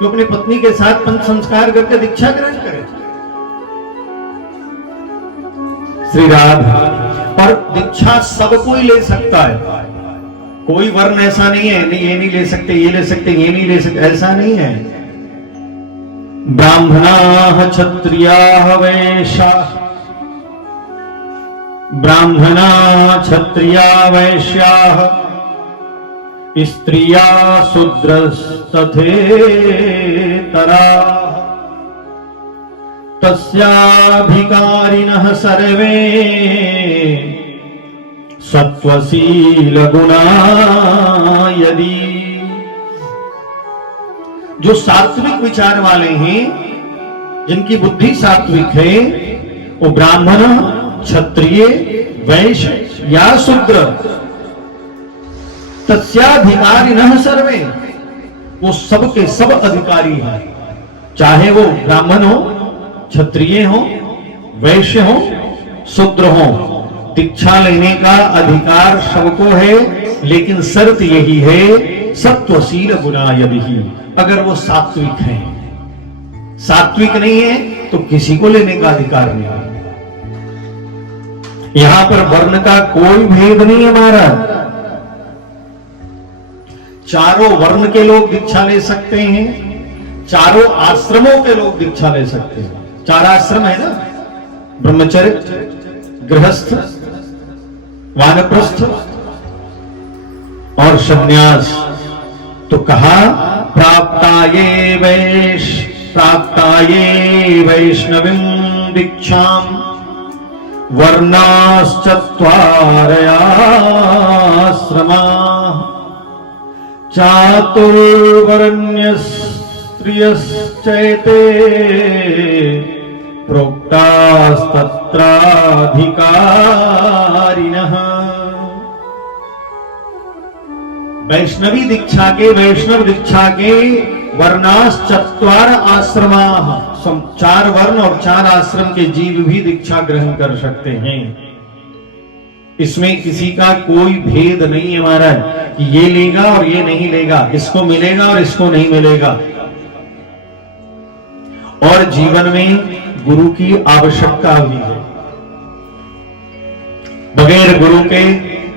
तो अपनी पत्नी के साथ पंच संस्कार करके दीक्षा ग्रहण करे। श्री राधा, पर दीक्षा सब कोई ले सकता है। कोई वर्ण ऐसा नहीं है, नहीं ये नहीं ले सकते, ये ले सकते, ये नहीं ले सकते, ऐसा नहीं है। ब्राह्मणाः क्षत्रियाः वैश्याः, ब्राह्मणा क्षत्रिया वैश्याः स्त्रिया शूद्रस्तथेतराः तस्याधिकारिणः सर्वे सत्वशील गुणा यदि। जो सात्विक विचार वाले हैं, जिनकी बुद्धि सात्विक है, वो ब्राह्मण क्षत्रिय वैश्य या शूद्र तस्याधिकारिणः सर्वे, वो सब के सब अधिकारी हैं। चाहे वो ब्राह्मण हो, क्षत्रिय हो, वैश्य हो, शूद्र हो, दीक्षा लेने का अधिकार सबको है। लेकिन शर्त यही है सत्वशील गुणा यदि, अगर वो सात्विक है। सात्विक नहीं है तो किसी को लेने का अधिकार नहीं है। यहां पर वर्ण का कोई भेद नहीं है महाराज। चारों वर्ण के लोग दीक्षा ले सकते हैं, चारों आश्रमों के लोग दीक्षा ले सकते हैं। 4 आश्रम है ना, ब्रह्मचर्य, गृहस्थ, वानप्रस्थ और सन्यास। तो कहा प्राप्ताये वैष्णवीं दीक्षां वर्णाश्चत्वारयाश्रमाः चातुर्वर्ण्यस्त्रियश्चैते प्रोक्तास्तत्राधिकारिणः। वैष्णवी दीक्षा के, वैष्णव दीक्षा के वर्णाश्चत्वार आश्रमाः, 4 वर्ण और 4 आश्रम के जीव भी दीक्षा ग्रहण कर सकते हैं। इसमें किसी का कोई भेद नहीं है महाराज कि ये लेगा और ये नहीं लेगा, इसको मिलेगा और इसको नहीं मिलेगा। और जीवन में गुरु की आवश्यकता भी है, बगैर गुरु के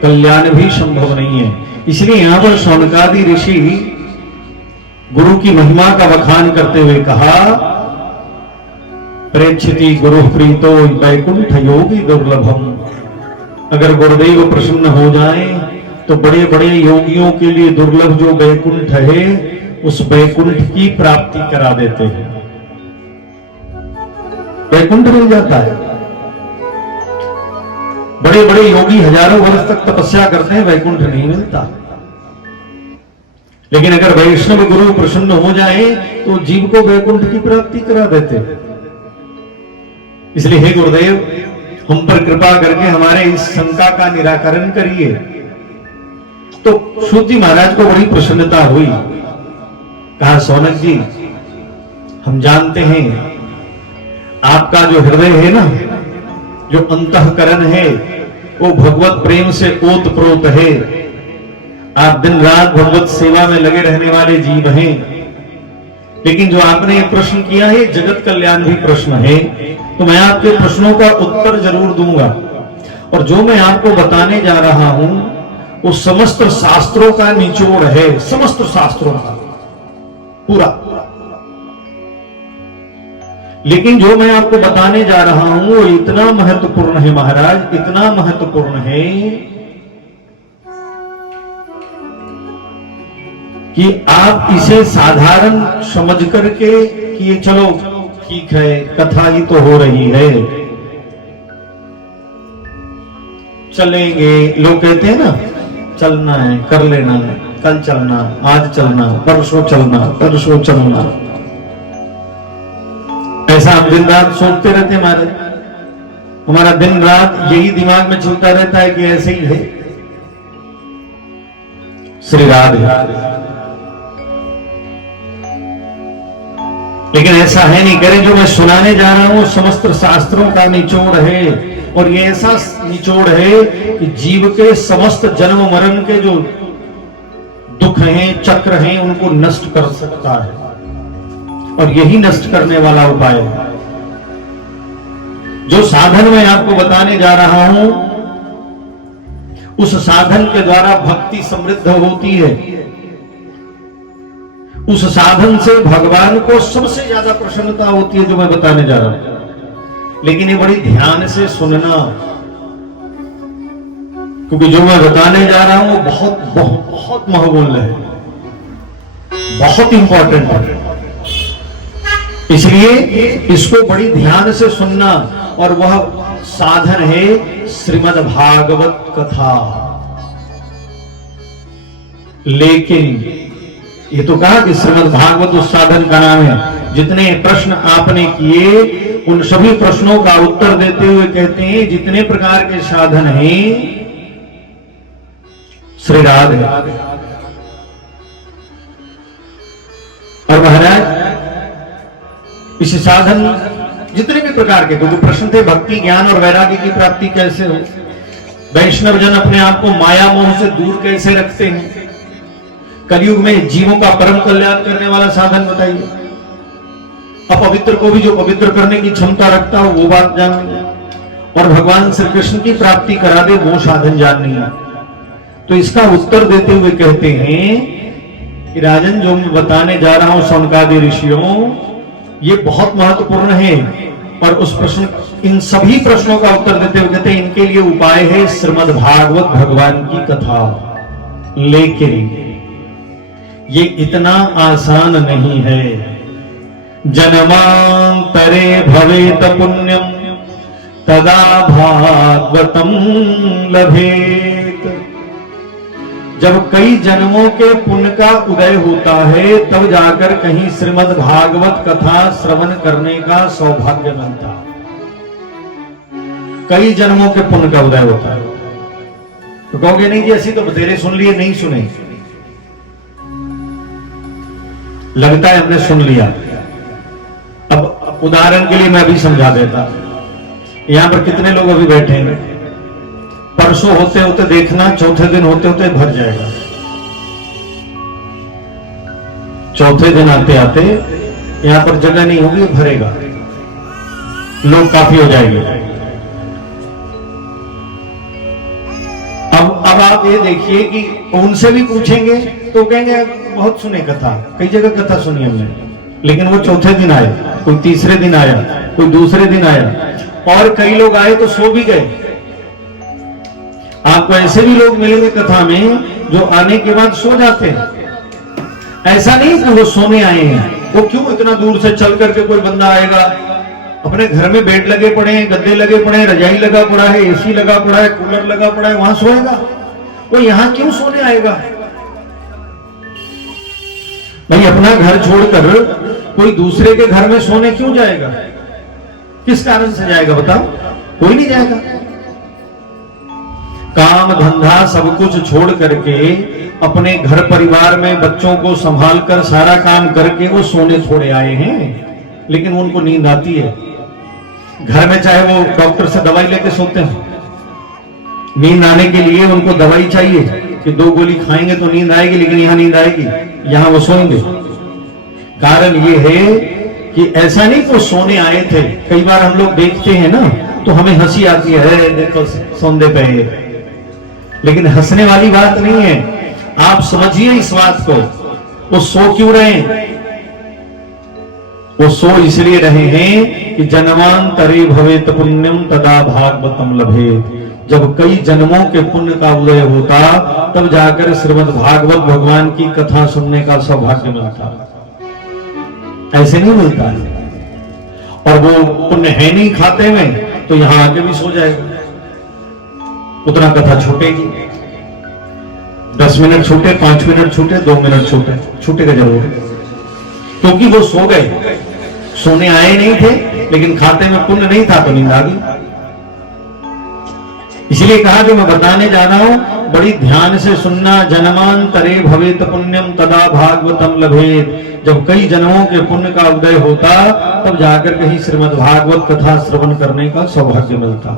कल्याण भी संभव नहीं है। इसलिए यहां पर शौनकादि ऋषि गुरु की महिमा का बखान करते हुए कहा, प्रेक्षिति गुरु प्रीतो वैकुंठ योगी दुर्लभम। अगर गुरुदेव प्रसन्न हो जाए तो बड़े बड़े योगियों के लिए दुर्लभ जो वैकुंठ है उस वैकुंठ की प्राप्ति करा देते हैं। वैकुंठ मिल जाता है। बड़े बड़े योगी हजारों वर्ष तक तपस्या करते हैं, वैकुंठ नहीं मिलता। लेकिन अगर वैष्णव गुरु प्रसन्न हो जाए तो जीव को वैकुंठ की प्राप्ति करा देते हैं। इसलिए हे गुरुदेव, हम पर कृपा करके हमारे इस शंका का निराकरण करिए। तो सूत जी महाराज को बड़ी प्रसन्नता हुई। कहा, सौनक जी, हम जानते हैं आपका जो हृदय है ना, जो अंतःकरण है, वो भगवत प्रेम से ओतप्रोत है। आप दिन रात भगवत सेवा में लगे रहने वाले जीव हैं। लेकिन जो आपने ये प्रश्न किया है, जगत कल्याण भी प्रश्न है, तो मैं आपके प्रश्नों का उत्तर जरूर दूंगा। और जो मैं आपको बताने जा रहा हूं वो समस्त शास्त्रों का निचोड़ है, समस्त शास्त्रों का पूरा। लेकिन जो मैं आपको बताने जा रहा हूं वो इतना महत्वपूर्ण है महाराज, इतना महत्वपूर्ण है कि आप इसे साधारण समझ करके कि ये चलो ठीक है, कथा ही तो हो रही है, चलेंगे। लोग कहते हैं ना, चलना है, कर लेना है, कल चलना, आज चलना, परसों चलना, परसों चलना। ऐसा हम दिन रात सोचते रहते हैं महाराज। हमारा दिन रात यही दिमाग में चलता रहता है कि ऐसे ही है। श्री राधे। लेकिन ऐसा है नहीं। करें, जो मैं सुनाने जा रहा हूं समस्त शास्त्रों का निचोड़ है। और ये ऐसा निचोड़ है कि जीव के समस्त जन्म मरण के जो दुख हैं, चक्र हैं, उनको नष्ट कर सकता है। और यही नष्ट करने वाला उपाय है। जो साधन मैं आपको बताने जा रहा हूं, उस साधन के द्वारा भक्ति समृद्ध होती है। उस साधन से भगवान को सबसे ज्यादा प्रसन्नता होती है, जो मैं बताने जा रहा हूं। लेकिन ये बड़ी ध्यान से सुनना, क्योंकि जो मैं बताने जा रहा हूं वो बहुत बहुत बहुत महत्वपूर्ण है, बहुत इंपॉर्टेंट है। इसलिए इसको बड़ी ध्यान से सुनना। और वह साधन है श्रीमद् भागवत कथा। लेकिन ये तो कहा कि श्रीमद् भागवत उस साधन का नाम है। जितने प्रश्न आपने किए उन सभी प्रश्नों का उत्तर देते हुए कहते हैं, जितने प्रकार के साधन हैं श्री राधे। और महाराज, इस साधन जितने भी प्रकार के, क्योंकि प्रश्न थे भक्ति, ज्ञान और वैराग्य की प्राप्ति कैसे हो, वैष्णव जन अपने आप को माया मोह से दूर कैसे रखते हैं, कलयुग में जीवों का परम कल्याण करने वाला साधन बताइए। अपवित्र को भी जो पवित्र करने की क्षमता रखता हो वो बात जाननी है, और भगवान श्री कृष्ण की प्राप्ति करा दे वो साधन जाननी है। तो इसका उत्तर देते हुए कहते हैं कि राजन, जो मैं बताने जा रहा हूं शौनकादि ऋषियों, ये बहुत महत्वपूर्ण है। और उस प्रश्न, इन सभी प्रश्नों का उत्तर देते हुए कहते हैं, इनके लिए उपाय है श्रीमद् भागवत भगवान की कथा। लेकिन ये इतना आसान नहीं है। जन्मांतरे भवेत पुण्यम तदा भागवतम लभेत। जब कई जन्मों के पुण्य का उदय होता है तब जाकर कहीं श्रीमद् भागवत कथा श्रवण करने का सौभाग्य मिलता है। कई जन्मों के पुण्य का उदय होता है। तो कहोगे नहीं जी, ऐसी तो बतेरे सुन लिए, नहीं सुने। लगता है हमने सुन लिया। अब उदाहरण के लिए मैं भी समझा देता। यहां पर कितने लोग अभी बैठे हैं, परसों होते होते देखना, चौथे दिन होते होते भर जाएगा। चौथे दिन आते आते यहां पर जगह नहीं होगी, भरेगा, लोग काफी हो जाएंगे। अब आप ये देखिए कि उनसे भी पूछेंगे तो कहेंगे बहुत सुने कथा, कई जगह कथा सुनी हमने, लेकिन वो चौथे दिन आए, कोई तीसरे दिन आया, कोई दूसरे दिन आया, और कई लोग आए तो सो भी गए। आपको ऐसे भी लोग मिलेंगे कथा में जो आने के बाद सो जाते हैं। ऐसा नहीं कि वो सोने आए हैं, वो क्यों इतना दूर से चल करके कोई बंदा आएगा, अपने घर में बेड लगे पड़े हैं, गद्दे लगे पड़े हैं, रजाई लगा पड़ा है, एसी लगा पड़ा है, कूलर लगा पड़ा है, वहां सोएगा? वो यहां क्यों सोने आएगा? भाई अपना घर छोड़कर कोई दूसरे के घर में सोने क्यों जाएगा? किस कारण से जाएगा बताओ? कोई नहीं जाएगा। काम धंधा सब कुछ छोड़ करके अपने घर परिवार में बच्चों को संभाल कर सारा काम करके वो सोने थोड़े आए हैं, लेकिन उनको नींद आती है। घर में चाहे वो डॉक्टर से दवाई लेके सोते हैं, नींद आने के लिए उनको दवाई चाहिए कि 2 गोली खाएंगे तो नींद आएगी, लेकिन यहां नींद आएगी, यहां वो सोएंगे। कारण ये है कि ऐसा नहीं कि वो सोने आए थे। कई बार हम लोग देखते हैं ना तो हमें हंसी आती है, देखो सौंदे पे, लेकिन हंसने वाली बात नहीं है। आप समझिए इस बात को, वो सो क्यों रहे हैं? वो सो इसलिए रहे हैं कि जन्मांतरे भवेत पुण्यम तदा भागवतम लभेत। जब कई जन्मों के पुण्य का उदय होता तब जाकर श्रीमद् भागवत भगवान की कथा सुनने का सौभाग्य मिलता, ऐसे नहीं मिलता है। और वो पुण्य है नहीं खाते में तो यहां आके भी सो जाएगा, उतना कथा छूटेगी। 10 मिनट छूटे, 5 मिनट छूटे, 2 मिनट छूटे, छूटेगा जरूर, क्योंकि वो सो गए। सोने आए नहीं थे, लेकिन खाते में पुण्य नहीं था तो नींद आ गई। इसलिए कहा कि मैं बताने जा रहा हूं, बड़ी ध्यान से सुनना। जन्मांतरे भवेत पुण्यम तदा भागवतम लभेत। जब कई जन्मों के पुण्य का उदय होता तब जाकर कहीं श्रीमद् भागवत कथा श्रवण करने का सौभाग्य मिलता।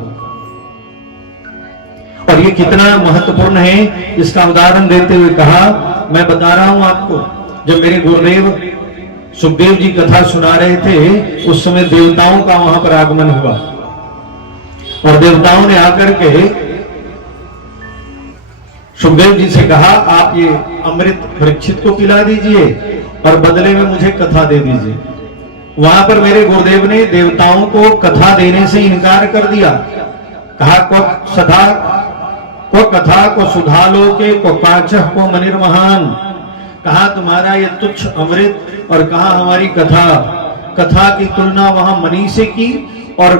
और ये कितना महत्वपूर्ण है इसका उदाहरण देते हुए कहा, मैं बता रहा हूं आपको, जब मेरे गुरुदेव सुखदेव जी कथा सुना रहे थे उस समय देवताओं का वहां पर आगमन हुआ, और देवताओं ने आकर के सुखदेव जी से कहा, आप ये अमृत परीक्षित को पिला दीजिए और बदले में मुझे कथा दे दीजिए। वहां पर मेरे गुरुदेव ने देवताओं को कथा देने से इनकार कर दिया। कहा को कथा को सुधा लोके को काचह को मनिर्महान। कहा तुम्हारा ये तुच्छ अमृत और कहा हमारी कथा। कथा की तुलना वहां मणि से की और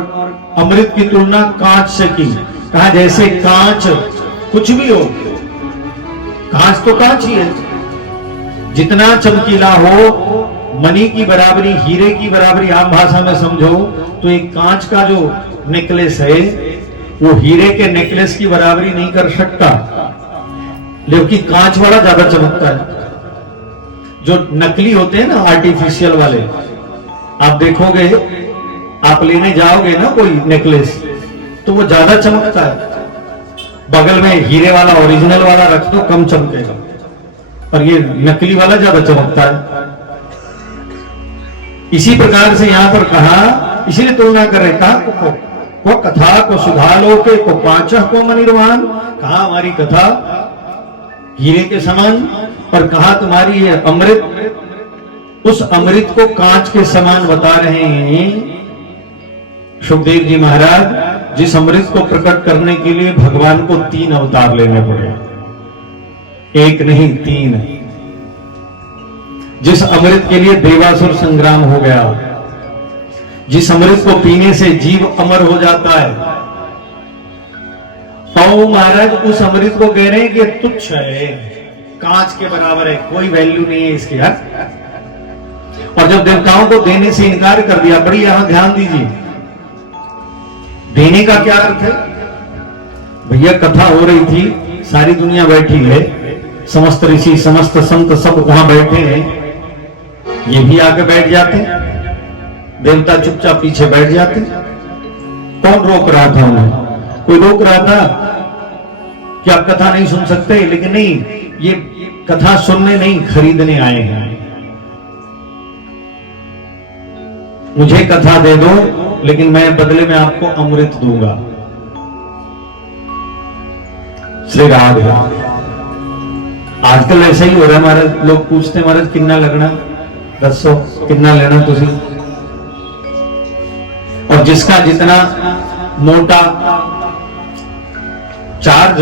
अमृत की तुलना कांच से की। कहा जैसे कांच कुछ भी हो, कांच तो कांच ही है, जितना चमकीला हो, मणि की बराबरी, हीरे की बराबरी आम भाषा में समझो तो एक कांच का जो नेकलेस है वो हीरे के नेकलेस की बराबरी नहीं कर सकता, लेकिन कांच वाला ज्यादा चमकता है। जो नकली होते हैं ना, आर्टिफिशियल वाले, आप देखोगे, आप लेने जाओगे ना कोई नेकलेस तो वो ज्यादा चमकता है। बगल में हीरे वाला ओरिजिनल वाला रख दो, कम चमकेगा, और ये नकली वाला ज्यादा चमकता है। इसी प्रकार से यहां पर कहा, इसीलिए तुलना कर रहे, कहा को कथा को सुधा लोके को कांचह को मनिर्वाण। कहा हमारी कथा हीरे के समान, और कहा तुम्हारी ये अमृत, उस अमृत को कांच के समान बता रहे हैं सुखदेव जी महाराज। जिस अमृत को प्रकट करने के लिए भगवान को 3 अवतार लेने पड़े, एक नहीं 3। जिस अमृत के लिए देवासुर संग्राम हो गया, जिस अमृत को पीने से जीव अमर हो जाता है, तो महाराज उस अमृत को कह रहे हैं कि तुच्छ है, कांच के बराबर है, कोई वैल्यू नहीं है इसकी। और जब देवताओं को देने से इनकार कर दिया, बड़ी यहां ध्यान दीजिए, देने का क्या अर्थ है? भैया कथा हो रही थी, सारी दुनिया बैठी है, समस्त ऋषि समस्त संत सब वहां बैठे हैं, ये भी आके बैठ जाते, देवता चुपचाप पीछे बैठ जाते। कौन रोक रहा था उन्हें? कोई रोक रहा था? कि आप कथा नहीं सुन सकते, लेकिन नहीं, ये कथा सुनने नहीं, खरीदने आए हैं। मुझे कथा दे दो, लेकिन मैं बदले में आपको अमृत दूंगा। श्री राधे। आजकल ऐसा ही हो रहा है महाराज, लोग पूछते हैं महाराज कितना लगना, दसो कितना लेना तुसी, और जिसका जितना मोटा चार्ज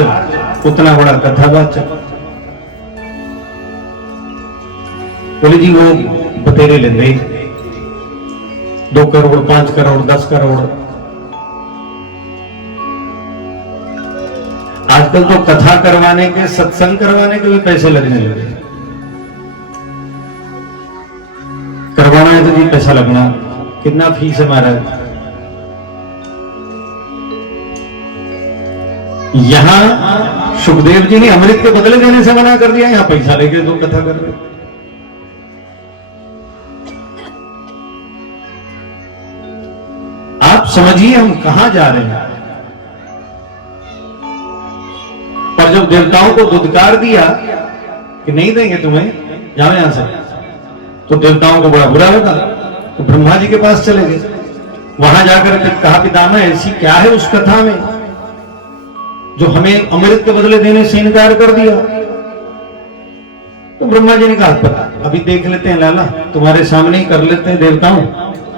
उतना बड़ा कथावाचक। बोले जी वो बतेरे लेंगे 2 करोड़ 5 करोड़ 10 करोड़। आजकल तो कथा करवाने के, सत्संग करवाने के भी पैसे लगने लगे। करवाना है तो जी पैसा लगना। कितना फीस है महाराज? यहां सुखदेव जी ने अमृत के बदले देने से मना कर दिया, यहां पैसा लेके तो कथा कर रहे। आप समझिए हम कहां जा रहे हैं। और जब देवताओं को दुदकार दिया कि नहीं देंगे तुम्हें, जाओ यहां से, तो देवताओं को बड़ा बुरा लगा, तो ब्रह्मा जी के पास चले गए। वहां जाकर के कहा पितामह ऐसी क्या है उस कथा में जो हमें अमृत के बदले देने से इनकार कर दिया? तो ब्रह्मा जी ने कहा पता अभी देख लेते हैं लाला, तुम्हारे सामने ही कर लेते हैं। देवताओं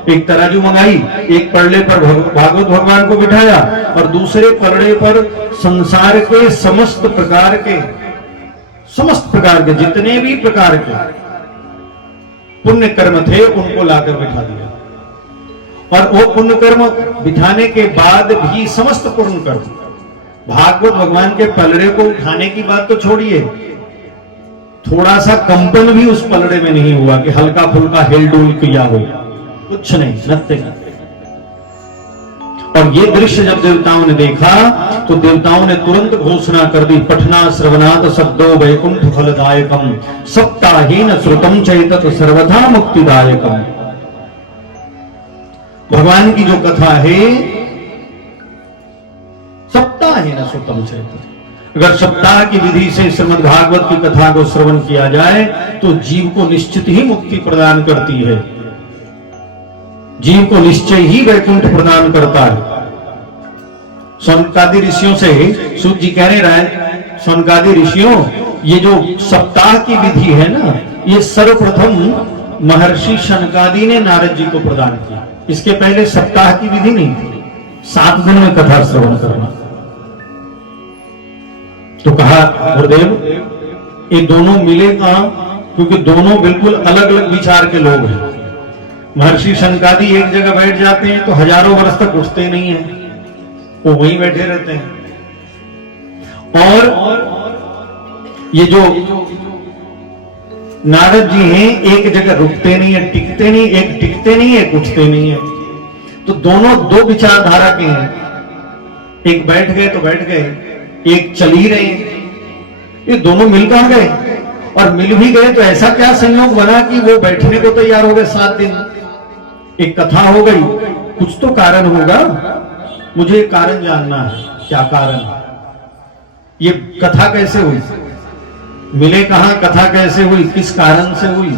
एक तराजू मंगाई, एक पलड़े पर भागवत भगवान को बिठाया और दूसरे पलड़े पर संसार के समस्त प्रकार के जितने भी प्रकार के पुण्य कर्म थे उनको लाकर बिठा दिया। और वो पुण्य कर्म बिठाने के बाद भी समस्त पूर्ण कर्म, भागवत भगवान के पलड़े को उठाने की बात तो छोड़िए, थोड़ा सा कंपन भी उस पलड़े में नहीं हुआ कि हल्का फुल्का हिलडुल किया हो, कुछ नहीं, नथिंग। और ये दृश्य जब देवताओं ने देखा तो देवताओं ने तुरंत घोषणा कर दी, पठना श्रवणात् शब्दो वैकुंठ फलदायकम सप्ताहेन श्रुतम चैतत सर्वथा मुक्तिदायकम। भगवान की जो कथा है सप्ताहेन श्रुतम चैतत, अगर सप्ताह की विधि से श्रीमद् भागवत की कथा को श्रवण किया जाए तो जीव को निश्चित ही मुक्ति प्रदान करती है, जीव को निश्चय ही वैकुंठ प्रदान करता है। सौनकादि ऋषियों से सूत जी कह रहे हैं, सौनकादि ऋषियों ये जो सप्ताह की विधि है ना, ये सर्वप्रथम महर्षि शनकादि ने नारद जी को प्रदान किया। इसके पहले सप्ताह की विधि नहीं थी, 7 दिन में कथा श्रवण करना। तो कहा गुरुदेव ये दोनों मिले कहां, क्योंकि दोनों बिल्कुल अलग अलग विचार के लोग हैं। महर्षि शनकादि एक जगह बैठ जाते हैं तो हजारों वर्ष तक उठते नहीं हैं, वो वहीं बैठे रहते हैं। और ये जो नारद जी हैं एक जगह रुकते नहीं है, टिकते नहीं, एक टिकते नहीं, एक उठते नहीं है। तो दोनों 2 विचारधारा के हैं, एक बैठ गए तो बैठ गए, एक चल ही रहे हैं। ये दोनों मिल कहां गए? और मिल भी गए तो ऐसा क्या संयोग बना कि वो बैठने को तैयार हो गए 7 दिन। एक कथा हो गई, कुछ तो कारण होगा, मुझे कारण जानना है, क्या कारण? ये कथा कैसे हुई, मिले कहां, कथा कैसे हुई, किस कारण से हुई?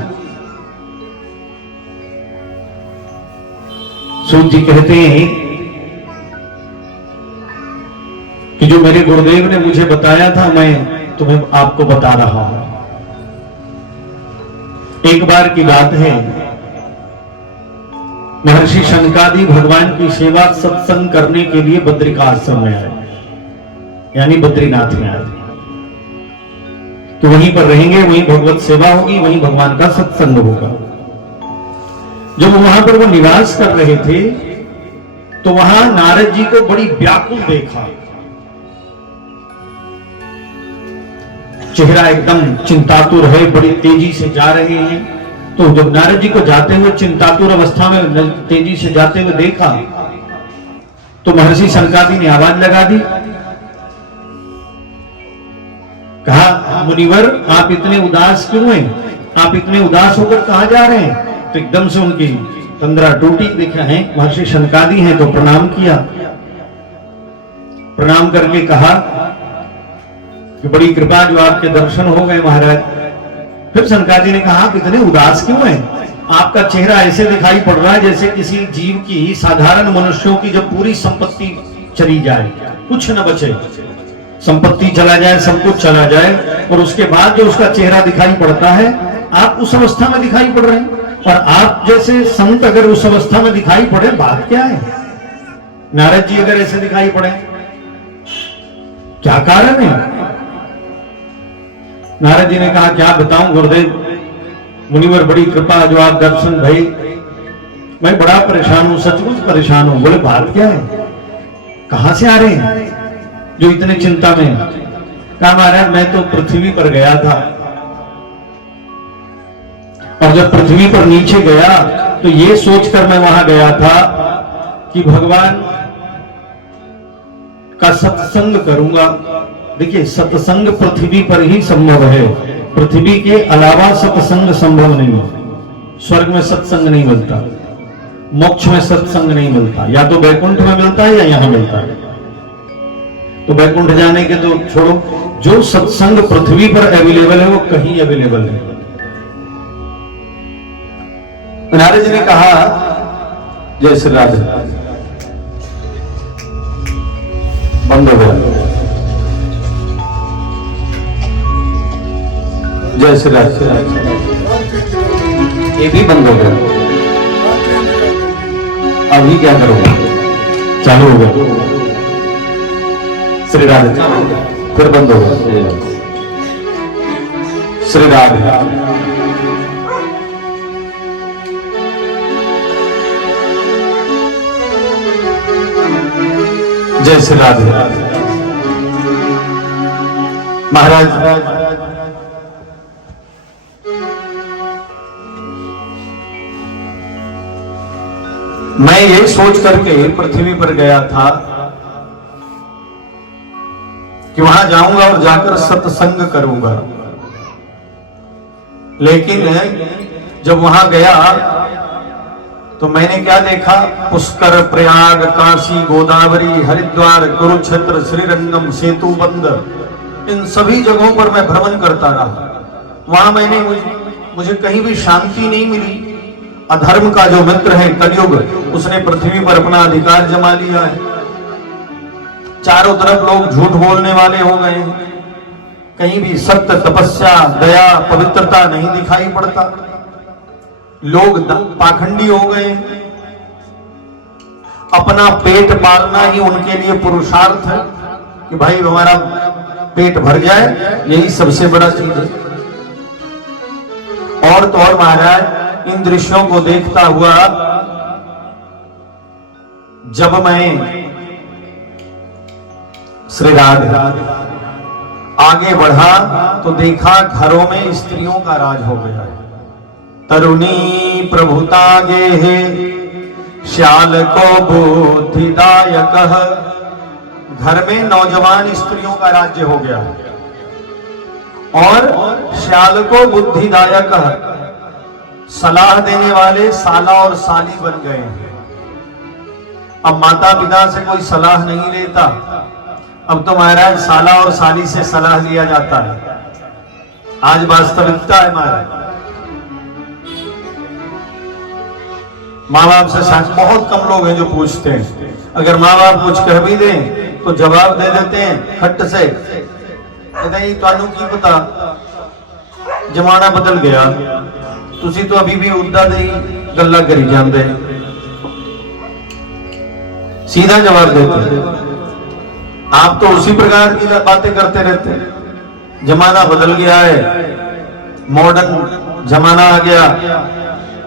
सूत जी कहते हैं कि जो मेरे गुरुदेव ने मुझे बताया था मैं तुम्हें आपको बता रहा हूं। एक बार की बात है, महर्षि शनकादि भगवान की सेवा सत्संग करने के लिए बद्रिकाश्रम में आए, यानी बद्रीनाथ में आए। तो वहीं पर रहेंगे, वहीं भगवत सेवा होगी, वहीं भगवान का सत्संग होगा। जब वहां पर वो निवास कर रहे थे तो वहां नारद जी को बड़ी व्याकुल देखा, चेहरा एकदम चिंतातुर है, बड़ी तेजी से जा रहे हैं। तो जब नारद जी को जाते हुए चिंतातुर अवस्था में तेजी से जाते हुए देखा तो महर्षि शनकादि ने आवाज लगा दी, कहा मुनिवर आप इतने उदास क्यों हैं, आप इतने उदास होकर कहां जा रहे हैं? तो एकदम से उनकी तंद्रा टूटी। देखा है महर्षि शनकादि हैं तो प्रणाम किया, प्रणाम करके कहा कि बड़ी कृपा जो आपके दर्शन हो गए महाराज। फिर सनकाजी ने कहा आप इतने उदास क्यों हैं? आपका चेहरा ऐसे दिखाई पड़ रहा है जैसे किसी जीव की, साधारण मनुष्यों की जब पूरी संपत्ति चली जाए, कुछ न बचे, संपत्ति चला जाए, सब कुछ चला जाए, और उसके बाद जो उसका चेहरा दिखाई पड़ता है, आप उस अवस्था में दिखाई पड़ रहे हैं। और आप जैसे संत अगर उस अवस्था में दिखाई पड़े, बात क्या है? नारद जी अगर ऐसे दिखाई पड़े, क्या कारण है? नारद जी ने कहा क्या बताऊं गुरुदेव, मुनिवर बड़ी कृपा जो आप दर्शन भाई, मैं बड़ा परेशान हूं, सचमुच परेशान हूं। बोले बात क्या है, कहां से आ रहे हैं जो इतने चिंता में? कहा महाराज मैं तो पृथ्वी पर गया था, और जब पृथ्वी पर नीचे गया तो ये सोचकर मैं वहां गया था कि भगवान का सत्संग करूंगा। देखिए सत्संग पृथ्वी पर ही संभव है, पृथ्वी के अलावा सत्संग संभव नहीं है। स्वर्ग में सत्संग नहीं मिलता, मोक्ष में सत्संग नहीं मिलता, या तो वैकुंठ में मिलता है या यहां मिलता है। तो वैकुंठ जाने के तो छोड़ो, जो सत्संग पृथ्वी पर अवेलेबल है वो कहीं अवेलेबल नहीं। नारद जी ने कहा जय श्री राधे, बंद हो गया, जय श्री राधे, ये भी बंद हो गया। अभी क्या करोगे? चालू हो गया, श्री राधे, फिर बंद हो गया, श्री राधे। जय श्री राधे। महाराज मैं ये सोच करके पृथ्वी पर गया था कि वहां जाऊंगा और जाकर सत्संग करूंगा, लेकिन जब वहां गया तो मैंने क्या देखा? पुष्कर, प्रयाग, काशी, गोदावरी, हरिद्वार, कुरुक्षेत्र, श्रीरंगम, सेतुबंध, इन सभी जगहों पर मैं भ्रमण करता रहा। वहां मुझे कहीं भी शांति नहीं मिली। अधर्म का जो मित्र है कलयुग, उसने पृथ्वी पर अपना अधिकार जमा लिया है। चारों तरफ लोग झूठ बोलने वाले हो गए हैं, कहीं भी सत्य, तपस्या, दया, पवित्रता नहीं दिखाई पड़ता। लोग पाखंडी हो गए, अपना पेट पालना ही उनके लिए पुरुषार्थ है कि भाई हमारा पेट भर जाए, यही सबसे बड़ा चीज है। और तो और महाराज इन दृश्यों को देखता हुआ जब मैं श्री राधे आगे बढ़ा तो देखा घरों में स्त्रियों का राज हो गया है। तरुणी प्रभुता गे है श्याल को बुद्धिदायक, घर में नौजवान स्त्रियों का राज्य हो गया है और श्याल को बुद्धिदायक, सलाह देने वाले साला और साली बन गए हैं। अब माता पिता से कोई सलाह नहीं लेता, अब तो महाराज साला और साली से सलाह लिया जाता है। आज वास्तविकता है महाराज। माँ बाप से बहुत कम लोग हैं जो पूछते हैं। अगर माँ बाप कुछ कह भी दें तो जवाब दे देते हैं खट्ट से, नहीं तानू की पता, जमाना बदल गया, तुसी तो अभी भी उद्दा दे गल्ला करी जाते, सीधा जवाब देते। आप तो उसी प्रकार की बातें करते रहते हैं। जमाना बदल गया है, मॉडर्न जमाना आ गया,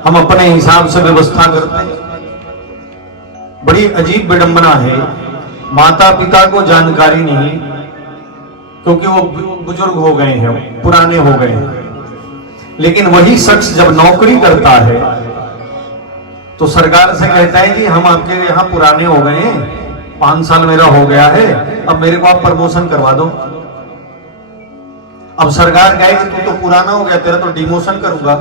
हम अपने हिसाब से व्यवस्था करते हैं। बड़ी अजीब विडंबना है, माता पिता को जानकारी नहीं, क्योंकि वो बुजुर्ग हो गए हैं, पुराने हो गए हैं। लेकिन वही शख्स जब नौकरी करता है तो सरकार से कहता है कि हम आपके यहाँ पुराने हो गए हैं, 5 साल मेरा हो गया है, अब मेरे को आप प्रमोशन करवा दो। अब सरकार कहेगी तू तो पुराना हो गया, तेरा तो डिमोशन करूंगा।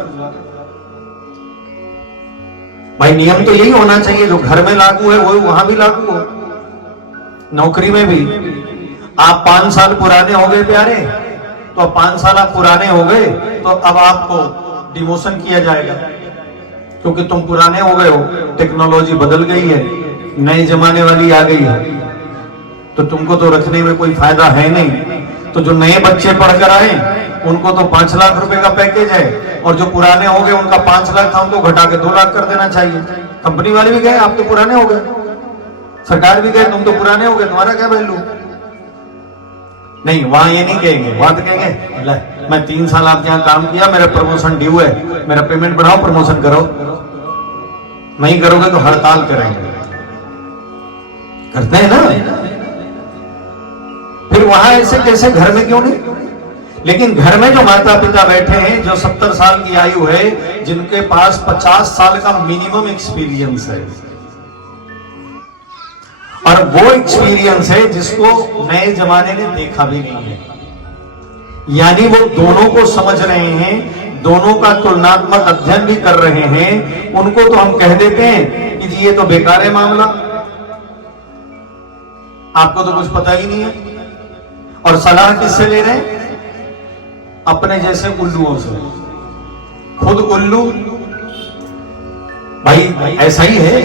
भाई नियम तो यही होना चाहिए, जो घर में लागू है वो वहां भी लागू हो, नौकरी में भी। आप 5 साल पुराने हो गए प्यारे, तो 5 साल आप पुराने हो गए तो अब आपको डिमोशन किया जाएगा, क्योंकि तुम पुराने हो गए हो, टेक्नोलॉजी बदल गई है, नए जमाने वाली आ गई है, तो तुमको तो रखने में कोई फायदा है नहीं। तो जो नए बच्चे पढ़कर आए उनको तो 5 लाख रुपए का पैकेज है, और जो पुराने हो गए उनका 5 लाख था, उनको घटा के 2 लाख कर देना चाहिए। कंपनी वाले भी गए आप तो पुराने हो गए, सरकार भी गए तुम तो पुराने हो गए, तुम्हारा क्या वैल्यू। नहीं, वहां ये नहीं कहेंगे, वहां तो कहेंगे मैं 3 साल आपके यहाँ काम किया, मेरा प्रमोशन ड्यू है, मेरा पेमेंट बढ़ाओ, प्रमोशन करो। नहीं करोगे तो हड़ताल करेंगे, करते हैं ना। फिर वहां ऐसे कैसे, घर में क्यों नहीं। लेकिन घर में जो माता पिता बैठे हैं, जो 70 साल की आयु है, जिनके पास 50 साल का मिनिमम एक्सपीरियंस है, और वो एक्सपीरियंस है जिसको नए जमाने ने देखा भी नहीं है, यानी वो दोनों को समझ रहे हैं, दोनों का तुलनात्मक अध्ययन भी कर रहे हैं, उनको तो हम कह देते हैं कि जी ये तो बेकार है मामला, आपको तो कुछ पता ही नहीं है। और सलाह किससे ले रहे हैं? अपने जैसे उल्लुओं से। खुद उल्लू, भाई ऐसा ही है,